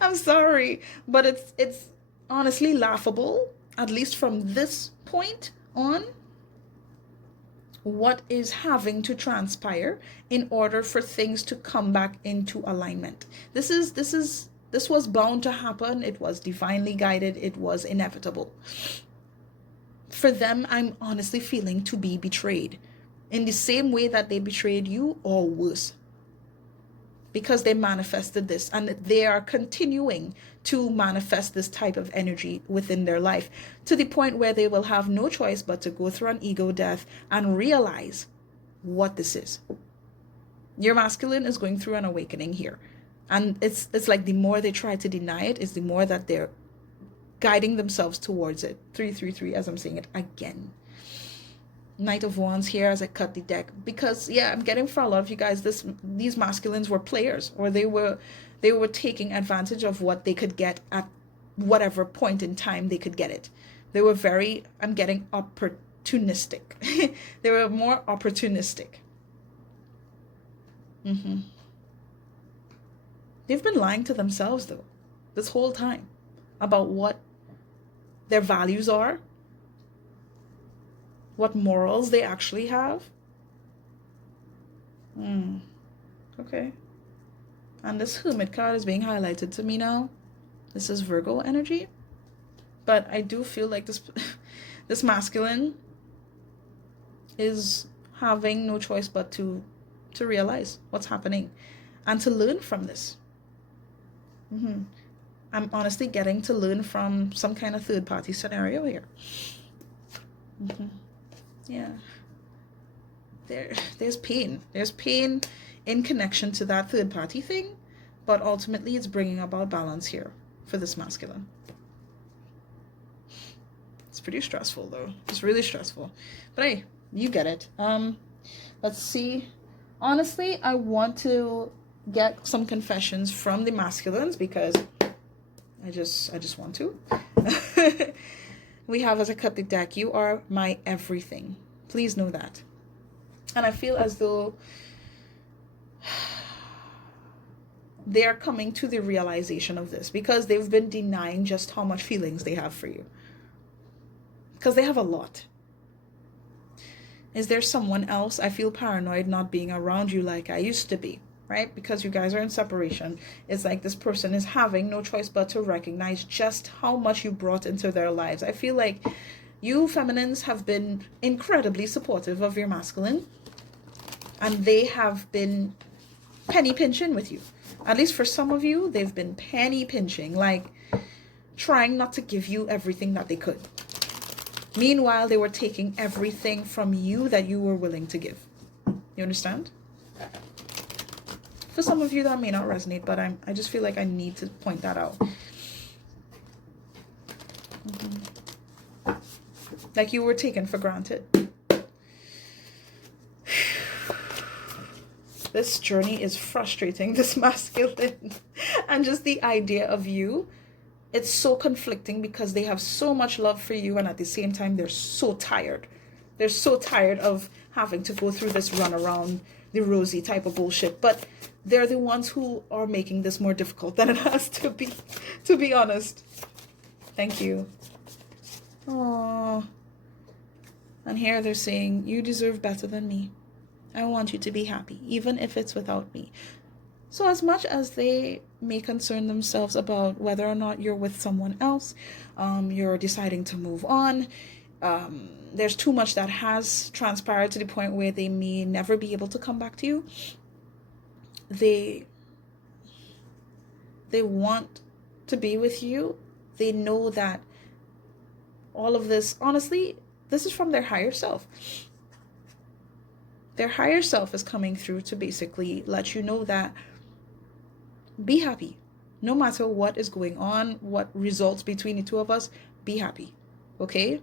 I'm sorry, but it's honestly laughable, at least from this point on, what is having to transpire in order for things to come back into alignment. This was bound to happen. It was divinely guided. It was inevitable. For them, I'm honestly feeling to be betrayed in the same way that they betrayed you, or worse, because they manifested this, and they are continuing to manifest this type of energy within their life, to the point where they will have no choice but to go through an ego death and realize what this is. Your masculine is going through an awakening here, and it's like the more they try to deny it, is the more that they're guiding themselves towards it. 333, as I'm saying it again. Knight of Wands here as I cut the deck, because yeah, I'm getting for a lot of you guys, these masculines were players, or they were taking advantage of what they could get at whatever point in time they could get it. They were very, I'm getting opportunistic. They were more opportunistic. They've been lying to themselves though this whole time about what their values are, what morals they actually have. Okay. And this Hermit card is being highlighted to me now. This is Virgo energy. But I do feel like this masculine is having no choice but to realize what's happening and to learn from this. I'm honestly getting to learn from some kind of third-party scenario here. Yeah. There's pain. There's pain in connection to that third-party thing, but ultimately it's bringing about balance here for this masculine. It's pretty stressful, though. It's really stressful. But hey, you get it. Let's see. Honestly, I want to get some confessions from the masculines because I just want to. We have, as I cut the deck, you are my everything. Please know that. And I feel as though they are coming to the realization of this because they've been denying just how much feelings they have for you. Because they have a lot. Is there someone else? I feel paranoid not being around you like I used to be, right? Because you guys are in separation. It's like this person is having no choice but to recognize just how much you brought into their lives. I feel like you feminines have been incredibly supportive of your masculine, and they have been penny pinching with you. At least for some of you, they've been penny pinching, like trying not to give you everything that they could. Meanwhile, they were taking everything from you that you were willing to give. You understand? For some of you, that may not resonate, but I just feel like I need to point that out. Like you were taken for granted. This journey is frustrating, this masculine. And just the idea of you, it's so conflicting because they have so much love for you, and at the same time, they're so tired. They're so tired of having to go through this run around the rosy type of bullshit. But they're the ones who are making this more difficult than it has to be honest. Thank you. Aww. And here they're saying, you deserve better than me. I want you to be happy, even if it's without me. So as much as they may concern themselves about whether or not you're with someone else, you're deciding to move on, there's too much that has transpired to the point where they may never be able to come back to you. they want to be with you. They know that all of this, honestly, this is from their higher self. Their higher self is coming through to basically let you know that be happy. No matter what is going on, what results between the two of us, be happy. Okay?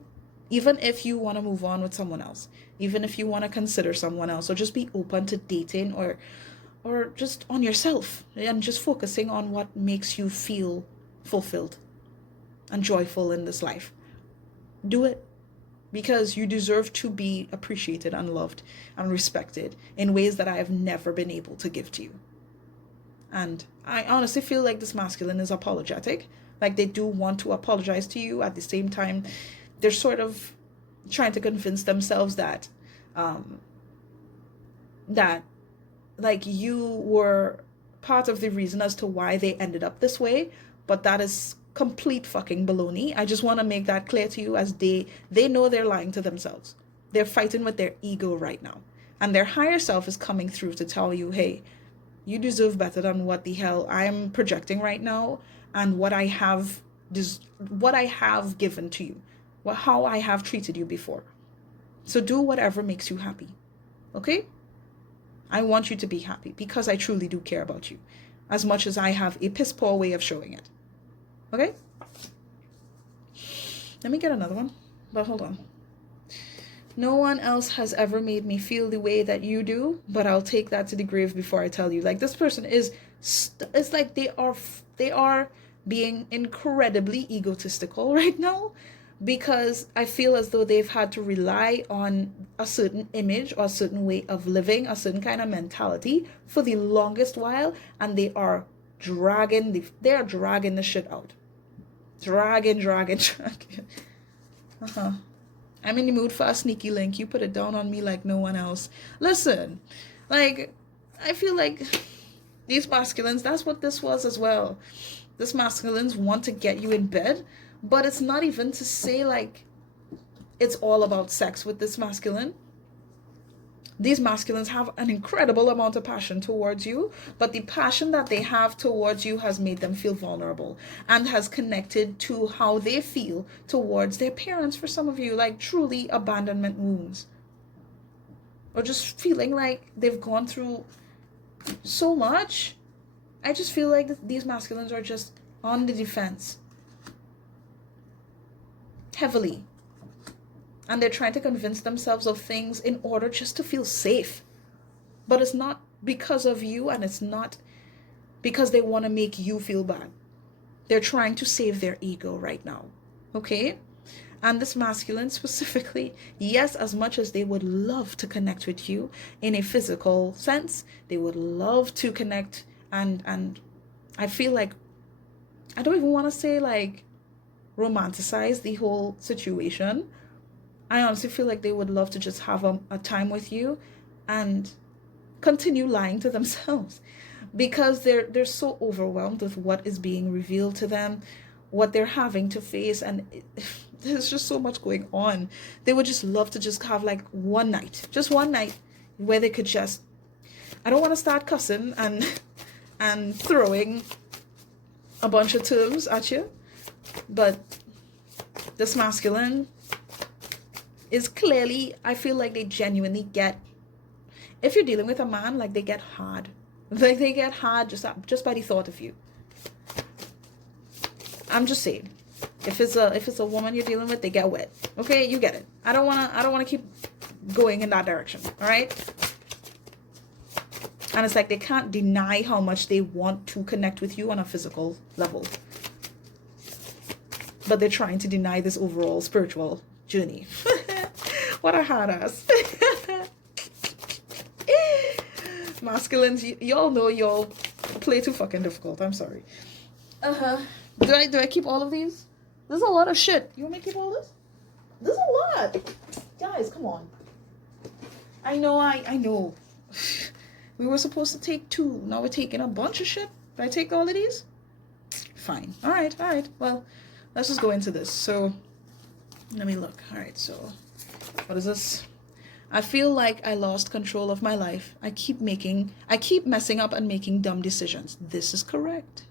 Even if you want to move on with someone else, even if you want to consider someone else, or just be open to dating, or just on yourself and just focusing on what makes you feel fulfilled and joyful in this life. Do it, because you deserve to be appreciated and loved and respected in ways that I have never been able to give to you. And I honestly feel like this masculine is apologetic. Like, they do want to apologize to you. At the same time, they're sort of trying to convince themselves that like you were part of the reason as to why they ended up this way, but that is complete fucking baloney. I just want to make that clear to you, as they know they're lying to themselves. They're fighting with their ego right now, and their higher self is coming through to tell you, hey, you deserve better than what the hell I'm projecting right now, and what I have given to you, how I have treated you before. So do whatever makes you happy. Okay? I want you to be happy, because I truly do care about you, as much as I have a piss poor way of showing it. Okay? Let me get another one, but hold on. No one else has ever made me feel the way that you do, but I'll take that to the grave before I tell you. Like, this person is, it's like they are being incredibly egotistical right now, because I feel as though they've had to rely on a certain image or a certain way of living, a certain kind of mentality for the longest while, and they are dragging the shit out. Dragging. I'm in the mood for a sneaky link. You put it down on me like no one else. Listen, like, I feel like these masculines, that's what this was as well. This masculines want to get you in bed, but it's not even to say like it's all about sex with this masculine. These masculines have an incredible amount of passion towards you, but the passion that they have towards you has made them feel vulnerable and has connected to how they feel towards their parents for some of you, like truly abandonment wounds. Or just feeling like they've gone through so much. I just feel like these masculines are just on the defense. Heavily. And they're trying to convince themselves of things in order just to feel safe. But it's not because of you, and it's not because they want to make you feel bad. They're trying to save their ego right now. Okay? And this masculine specifically, yes, as much as they would love to connect with you in a physical sense, they would love to connect, and I feel like, I don't even want to say like romanticize the whole situation. I honestly feel like they would love to just have a time with you and continue lying to themselves, because they're so overwhelmed with what is being revealed to them, what they're having to face, and there's just so much going on. They would just love to just have like one night where they could just, I don't want to start cussing and throwing a bunch of terms at you, but this masculine is clearly, I feel like they genuinely get, if you're dealing with a man, like they get hard. Like they get hard just by the thought of you. I'm just saying. If it's a woman you're dealing with, they get wet. Okay, you get it. I don't wanna keep going in that direction. Alright? And it's like they can't deny how much they want to connect with you on a physical level. But they're trying to deny this overall spiritual journey. What a hard ass. Masculines, y'all know y'all play too fucking difficult. I'm sorry. Do I keep all of these? There's a lot of shit. You want me to keep all this? There's a lot. Guys, come on. I know. We were supposed to take 2. Now we're taking a bunch of shit. Did I take all of these? Fine. Alright. Well, let's just go into this. So, let me look. Alright, so what is this? I feel like I lost control of my life. I keep messing up and making dumb decisions. This is correct.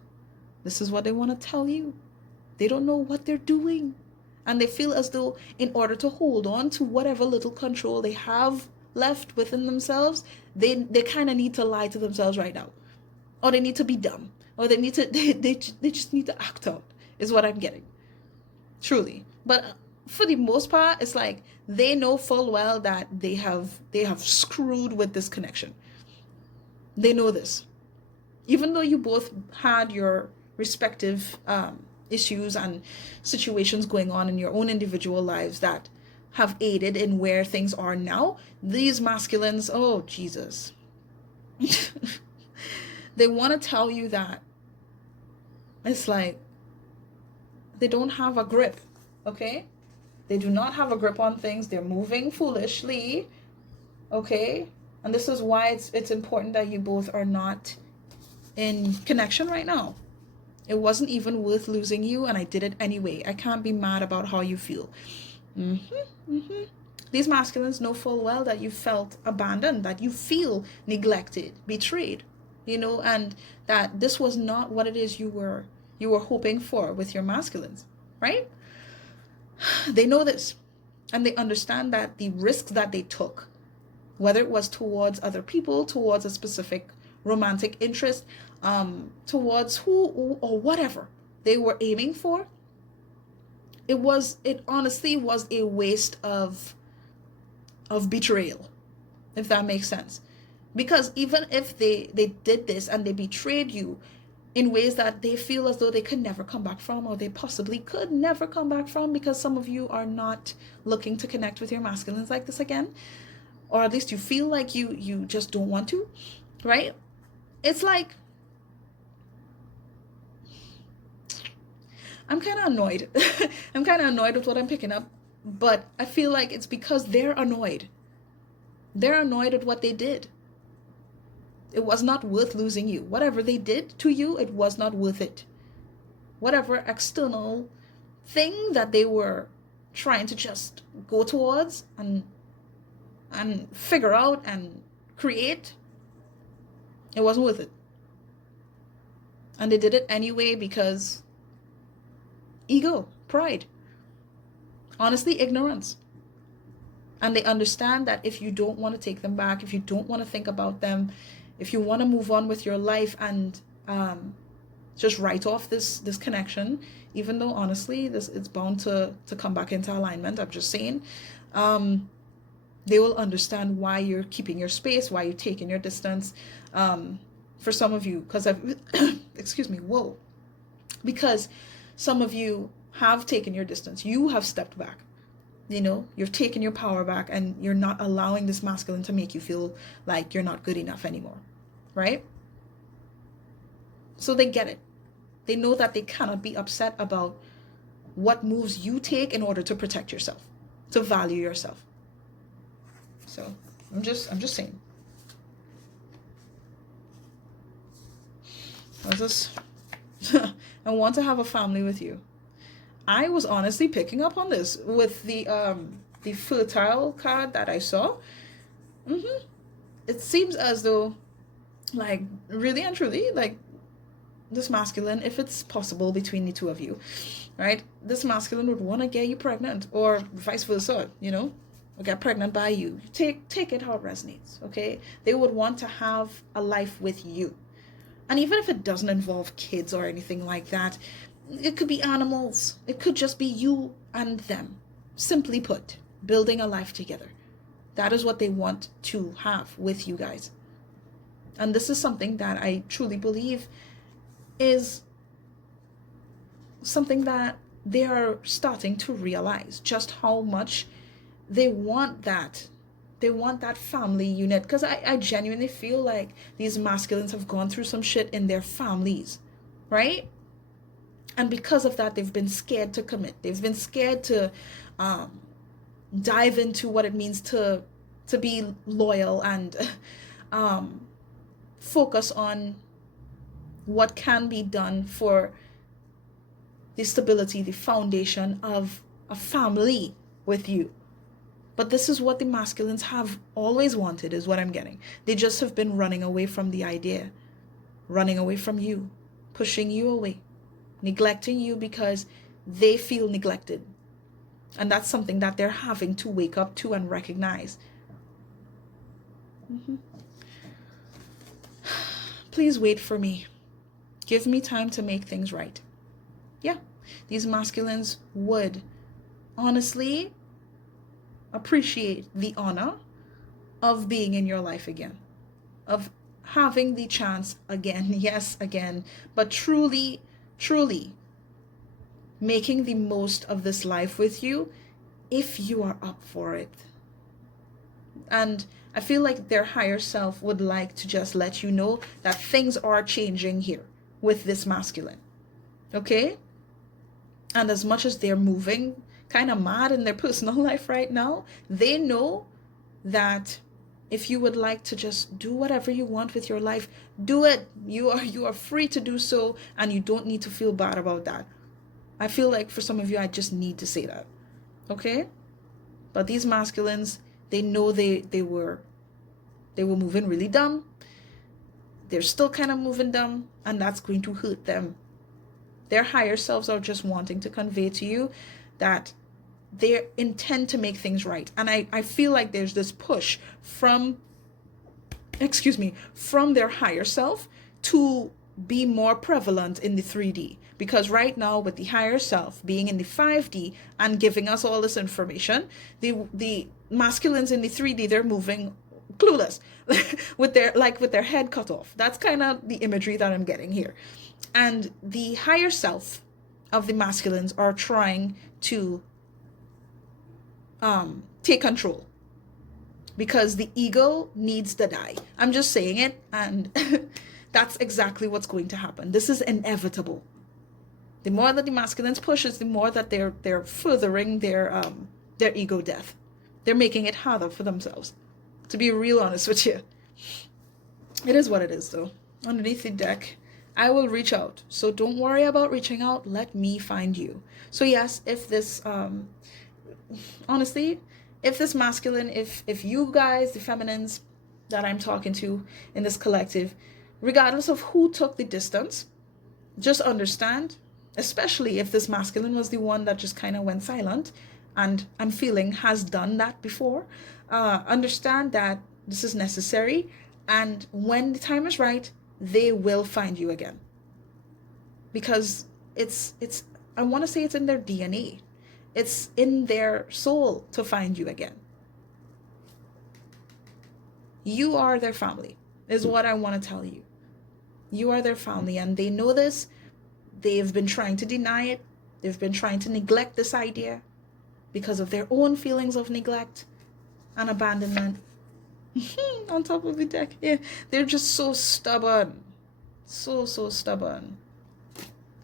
This is what they want to tell you. They don't know what they're doing. And they feel as though in order to hold on to whatever little control they have left within themselves, they kind of need to lie to themselves right now. Or they need to be dumb. Or they need to they just need to act out, is what I'm getting. Truly. But for the most part, it's like they know full well that they have screwed with this connection. They know this. Even though you both had your respective issues and situations going on in your own individual lives that have aided in where things are now, these masculines, oh Jesus, they want to tell you that it's like they don't have a grip, okay? They do not have a grip on things. They're moving foolishly, okay? And this is why it's important that you both are not in connection right now. It wasn't even worth losing you, and I did it anyway. I can't be mad about how you feel. These masculines know full well that you felt abandoned, that you feel neglected, betrayed, and that this was not what it is you were hoping for with your masculines, right? They know this, and they understand that the risks that they took, whether it was towards other people, towards a specific romantic interest, towards who or whatever they were aiming for, it honestly was a waste of betrayal, if that makes sense. Because even if they did this and they betrayed you in ways that they feel as though they could never come back from, or they possibly could never come back from, because some of you are not looking to connect with your masculines like this again, or at least you feel like you just don't want to, right? It's like, I'm kind of annoyed. I'm kind of annoyed with what I'm picking up, but I feel like it's because they're annoyed. They're annoyed at what they did. It was not worth losing you. Whatever they did to you, it was not worth it. Whatever external thing that they were trying to just go towards and figure out and create, it wasn't worth it. And they did it anyway because ego, pride, honestly, ignorance. And they understand that if you don't want to take them back, if you don't want to think about them, if you want to move on with your life and just write off this connection, even though honestly it's bound to come back into alignment, I'm just saying, they will understand why you're keeping your space, why you're taking your distance. For some of you, because excuse me, because some of you have taken your distance, you have stepped back, you've taken your power back, and you're not allowing this masculine to make you feel like you're not good enough anymore, right? So they get it. They know that they cannot be upset about what moves you take in order to protect yourself, to value yourself. So I'm just saying. I want to have a family with you. I was honestly picking up on this with the fertile card that I saw. It seems as though, like, really and truly, like, this masculine, if it's possible between the two of you, right, this masculine would want to get you pregnant, or vice versa, or get pregnant by you. Take it how it resonates, okay? They would want to have a life with you. And even if it doesn't involve kids or anything like that, it could be animals. It could just be you and them. Simply put, building a life together. That is what they want to have with you guys. And this is something that I truly believe is something that they are starting to realize, just how much they want that. They want that family unit, because I genuinely feel like these masculines have gone through some shit in their families, right? And because of that, they've been scared to commit. They've been scared to dive into what it means to be loyal and focus on what can be done for the stability, the foundation of a family with you. But this is what the masculines have always wanted, is what I'm getting. They just have been running away from the idea, running away from you, pushing you away, neglecting you because they feel neglected. And that's something that they're having to wake up to and recognize. Please wait for me. Give me time to make things right. Yeah, these masculines would honestly appreciate the honor of being in your life again, of having the chance again, yes, again, but truly, truly making the most of this life with you if you are up for it. And I feel like their higher self would like to just let you know that things are changing here with this masculine. Okay? And as much as they're moving kind of mad in their personal life right now, they know that if you would like to just do whatever you want with your life, do it. You are free to do so, and you don't need to feel bad about that. I feel like for some of you, I just need to say that. Okay? But these masculines, they know they were moving really dumb. They're still kind of moving dumb, and that's going to hurt them. Their higher selves are just wanting to convey to you that they intend to make things right. And I feel like there's this push from their higher self to be more prevalent in the 3D. Because right now, with the higher self being in the 5D and giving us all this information, the masculines in the 3D, they're moving clueless with their head cut off. That's kind of the imagery that I'm getting here. And the higher self of the masculines are trying to take control, because the ego needs to die. I'm just saying it, and that's exactly what's going to happen. This is inevitable. The more that the masculines pushes, the more that they're furthering their ego death. They're making it harder for themselves. To be real honest with you, it is what it is. Though underneath the deck, I will reach out. So don't worry about reaching out. Let me find you. So yes, if this honestly, if this masculine, if you guys, the feminines that I'm talking to in this collective, regardless of who took the distance, just understand, especially if this masculine was the one that just kind of went silent, and I'm feeling has done that before, understand that this is necessary, and when the time is right, they will find you again. Because it's I want to say it's in their DNA. It's in their soul to find you again. You are their family, is what I want to tell you. You are their family, and they know this. They've been trying to deny it. They've been trying to neglect this idea because of their own feelings of neglect and abandonment. On top of the deck. Yeah, they're just so stubborn. So stubborn.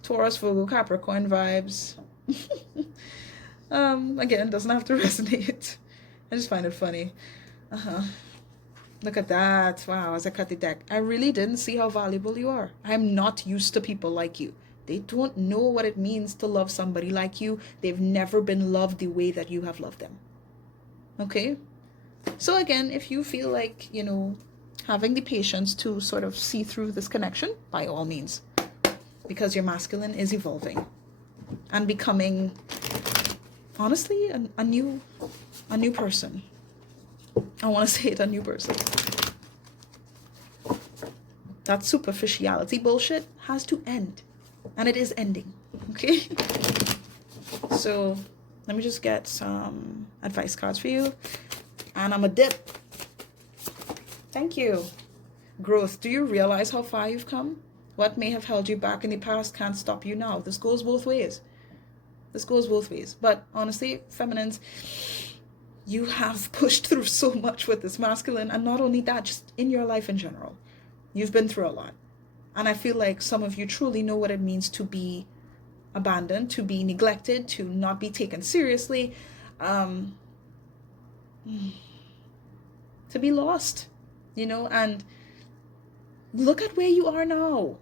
Taurus, Virgo, Capricorn vibes. Again, doesn't have to resonate. I just find it funny. Look at that. Wow, as I cut the deck, I really didn't see how valuable you are. I'm not used to people like you. They don't know what it means to love somebody like you. They've never been loved the way that you have loved them. Okay? So again, if you feel like, having the patience to sort of see through this connection, by all means. Because your masculine is evolving and becoming, honestly, a new person. I want to say it, a new person. That superficiality bullshit has to end. And it is ending. Okay? So, let me just get some advice cards for you. And I'm a dip. Thank you. Growth. Do you realize how far you've come? What may have held you back in the past can't stop you now. This goes both ways. This goes both ways. But honestly, feminines, you have pushed through so much with this masculine. And not only that, just in your life in general. You've been through a lot. And I feel like some of you truly know what it means to be abandoned, to be neglected, to not be taken seriously, to be lost, and look at where you are now.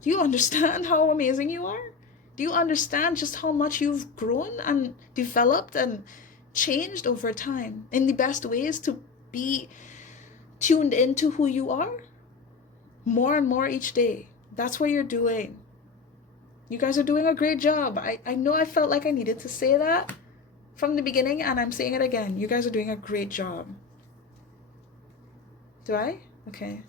Do you understand how amazing you are? Do you understand just how much you've grown and developed and changed over time in the best ways to be tuned into who you are more and more each day. That's what you're doing. You guys are doing a great job. I know I felt like I needed to say that from the beginning, and I'm saying it again. You guys are doing a great job. Do I? Okay.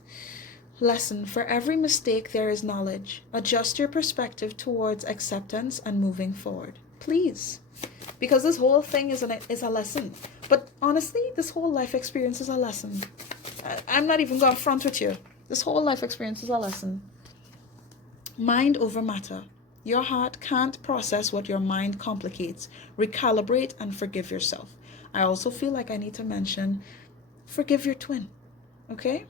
Lesson: for every mistake there is knowledge. Adjust your perspective towards acceptance and moving forward. Please. Because this whole thing is a lesson. But honestly, this whole life experience is a lesson. I'm not even going to front with you. This whole life experience is a lesson. Mind over matter. Your heart can't process what your mind complicates. Recalibrate and forgive yourself. I also feel like I need to mention, forgive your twin. Okay?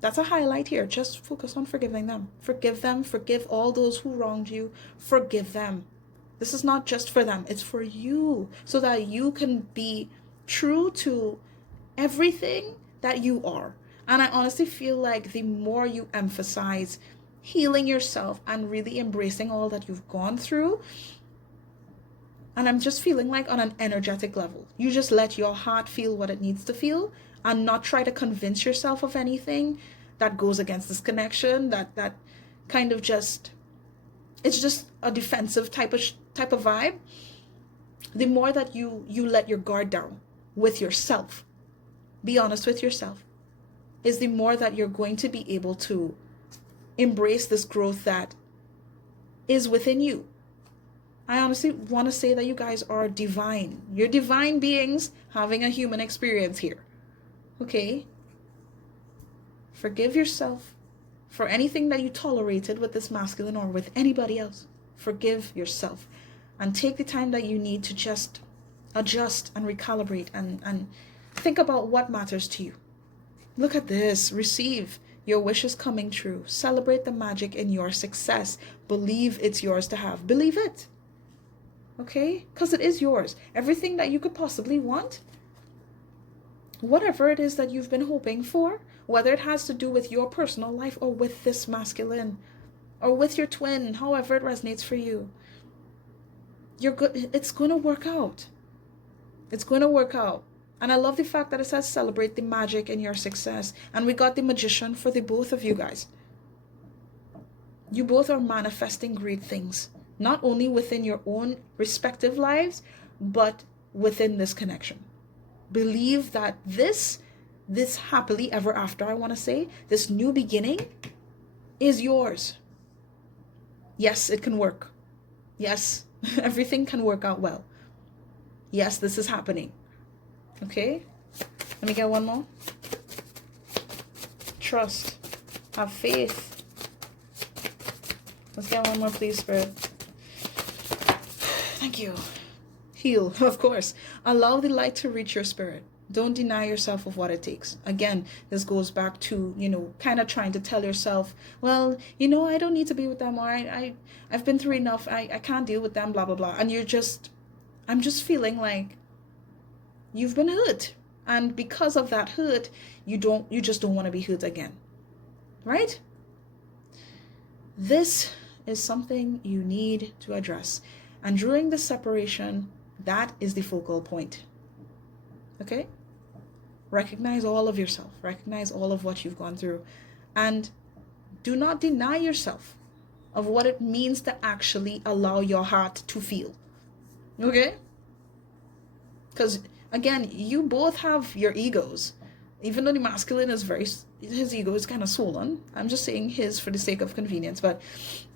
That's a highlight here. Just focus on forgiving them. Forgive them. Forgive all those who wronged you. Forgive them. This is not just for them. It's for you. So that you can be true to everything that you are. And I honestly feel like the more you emphasize healing yourself and really embracing all that you've gone through, and I'm just feeling like on an energetic level, you just let your heart feel what it needs to feel and not try to convince yourself of anything that goes against this connection, that kind of just, it's just a defensive type of vibe. The more that you let your guard down with yourself, be honest with yourself, is the more that you're going to be able to embrace this growth that is within you. I honestly want to say that you guys are divine. You're divine beings having a human experience here. Okay? Forgive yourself for anything that you tolerated with this masculine or with anybody else. Forgive yourself and take the time that you need to just adjust and recalibrate and think about what matters to you. Look at this. Receive. Your wish is coming true. Celebrate the magic in your success. Believe it's yours to have. Believe it. Okay? Because it is yours. Everything that you could possibly want, whatever it is that you've been hoping for, whether it has to do with your personal life or with this masculine or with your twin, however it resonates for you, you're good. It's going to work out. It's going to work out. And I love the fact that it says celebrate the magic in your success. And we got the magician for the both of you guys. You both are manifesting great things. Not only within your own respective lives, but within this connection. Believe that this happily ever after, I want to say, this new beginning is yours. Yes, it can work. Yes, everything can work out well. Yes, this is happening. Okay, let me get one more. Trust. Have faith. Let's get one more, please, Spirit. Thank you. Heal, of course. Allow the light to reach your spirit. Don't deny yourself of what it takes. Again, this goes back to, kind of trying to tell yourself, well, I don't need to be with them, or I've been through enough. I can't deal with them, blah, blah, blah. And I'm just feeling like you've been hurt, and because of that hurt, you just don't want to be hurt again, right? This is something you need to address, and during the separation, that is the focal point. Okay? Recognize all of yourself, recognize all of what you've gone through, and do not deny yourself of what it means to actually allow your heart to feel. Okay? Because again, you both have your egos. Even though the masculine is his ego is kind of swollen. I'm just saying his for the sake of convenience. But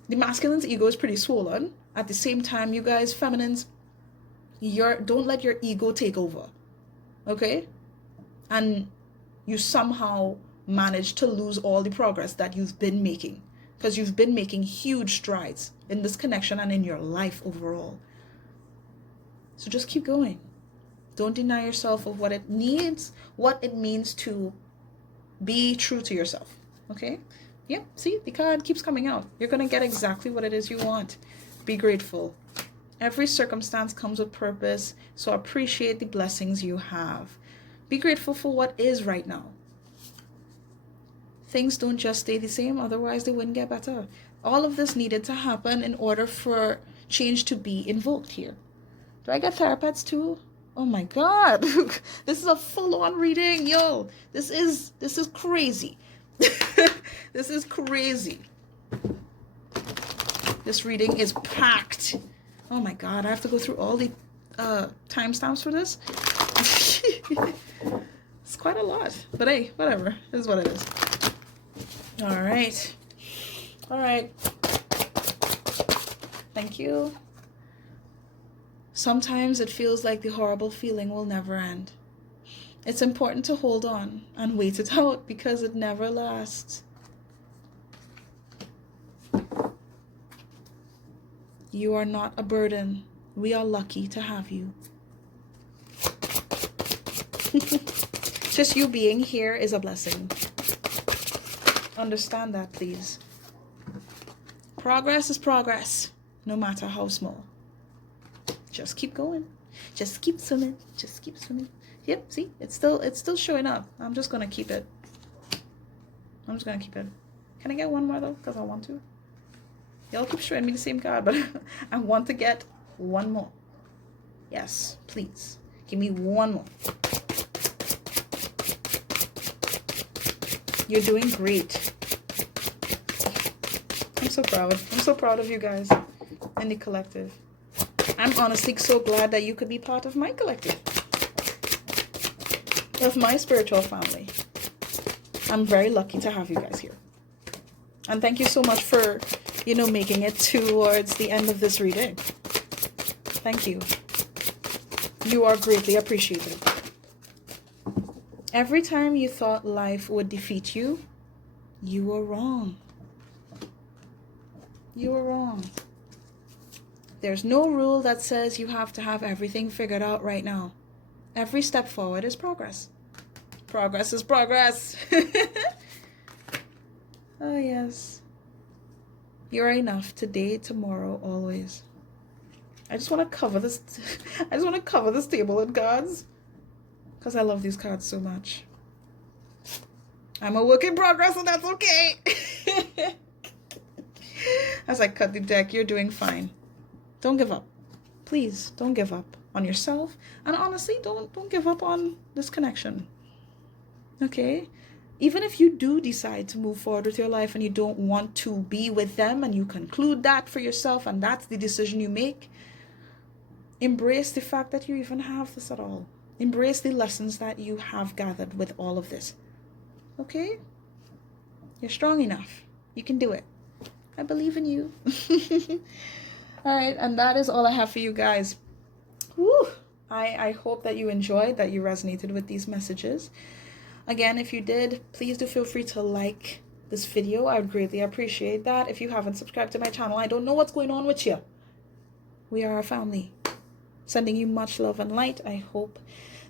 the masculine's ego is pretty swollen. At the same time, you guys, feminines, don't let your ego take over. Okay? And you somehow manage to lose all the progress that you've been making. Because you've been making huge strides in this connection and in your life overall. So just keep going. Don't deny yourself of what it needs, what it means to be true to yourself. Okay? Yep, see, the card keeps coming out. You're going to get exactly what it is you want. Be grateful. Every circumstance comes with purpose, so appreciate the blessings you have. Be grateful for what is right now. Things don't just stay the same, otherwise they wouldn't get better. All of this needed to happen in order for change to be invoked here. Do I get Therapets too? Oh my god. This is a full-on reading, yo. This is crazy. This is crazy. This reading is packed. Oh my god, I have to go through all the timestamps for this. It's quite a lot, but hey, whatever. This is what it is. All right. All right. Thank you. Sometimes it feels like the horrible feeling will never end. It's important to hold on and wait it out because it never lasts. You are not a burden. We are lucky to have you. Just you being here is a blessing. Understand that, please. Progress is progress, no matter how small. Just keep going. Just keep swimming. Just keep swimming. Yep, see? It's still showing up. I'm just gonna keep it. I'm just gonna keep it. Can I get one more though? Because I want to. Y'all keep showing me the same card, but I want to get one more. Yes, please. Give me one more. You're doing great. I'm so proud. I'm so proud of you guys in the collective. I'm honestly so glad that you could be part of my collective. Of my spiritual family. I'm very lucky to have you guys here. And thank you so much for, you know, making it towards the end of this reading. Thank you. You are greatly appreciated. Every time you thought life would defeat you, you were wrong. You were wrong. There's no rule that says you have to have everything figured out right now. Every step forward is progress. Progress is progress. Oh, yes. You're enough today, tomorrow, always. I just want to cover this. I just want to cover this table in cards. Because I love these cards so much. I'm a work in progress and that's okay. As I cut the deck, you're doing fine. Don't give up. Please, don't give up on yourself. And honestly, don't give up on this connection. Okay? Even if you do decide to move forward with your life and you don't want to be with them and you conclude that for yourself and that's the decision you make, embrace the fact that you even have this at all. Embrace the lessons that you have gathered with all of this. Okay? You're strong enough. You can do it. I believe in you. All right, and that is all I have for you guys. Whew. I hope that you enjoyed, that you resonated with these messages. Again, if you did, please do feel free to like this video. I would greatly appreciate that. If you haven't subscribed to my channel, I don't know what's going on with you. We are a family. Sending you much love and light. I hope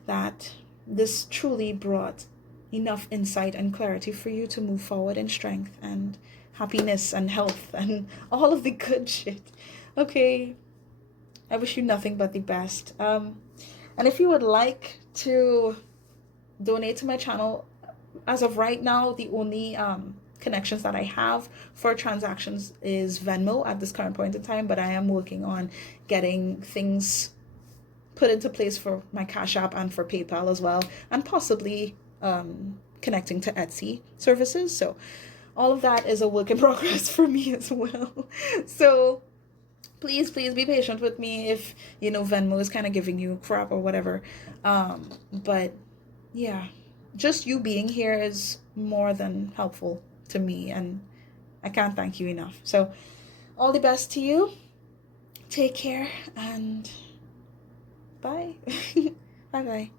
that this truly brought enough insight and clarity for you to move forward in strength and happiness and health and all of the good shit. Okay, I wish you nothing but the best. And if you would like to donate to my channel, as of right now, the only connections that I have for transactions is Venmo at this current point in time, but I am working on getting things put into place for my Cash App and for PayPal as well, and possibly connecting to Etsy services. So all of that is a work in progress for me as well. So please be patient with me if, you know, Venmo is kind of giving you crap or whatever. But yeah, just you being here is more than helpful to me, and I can't thank you enough. So all the best to you. Take care and bye. Bye.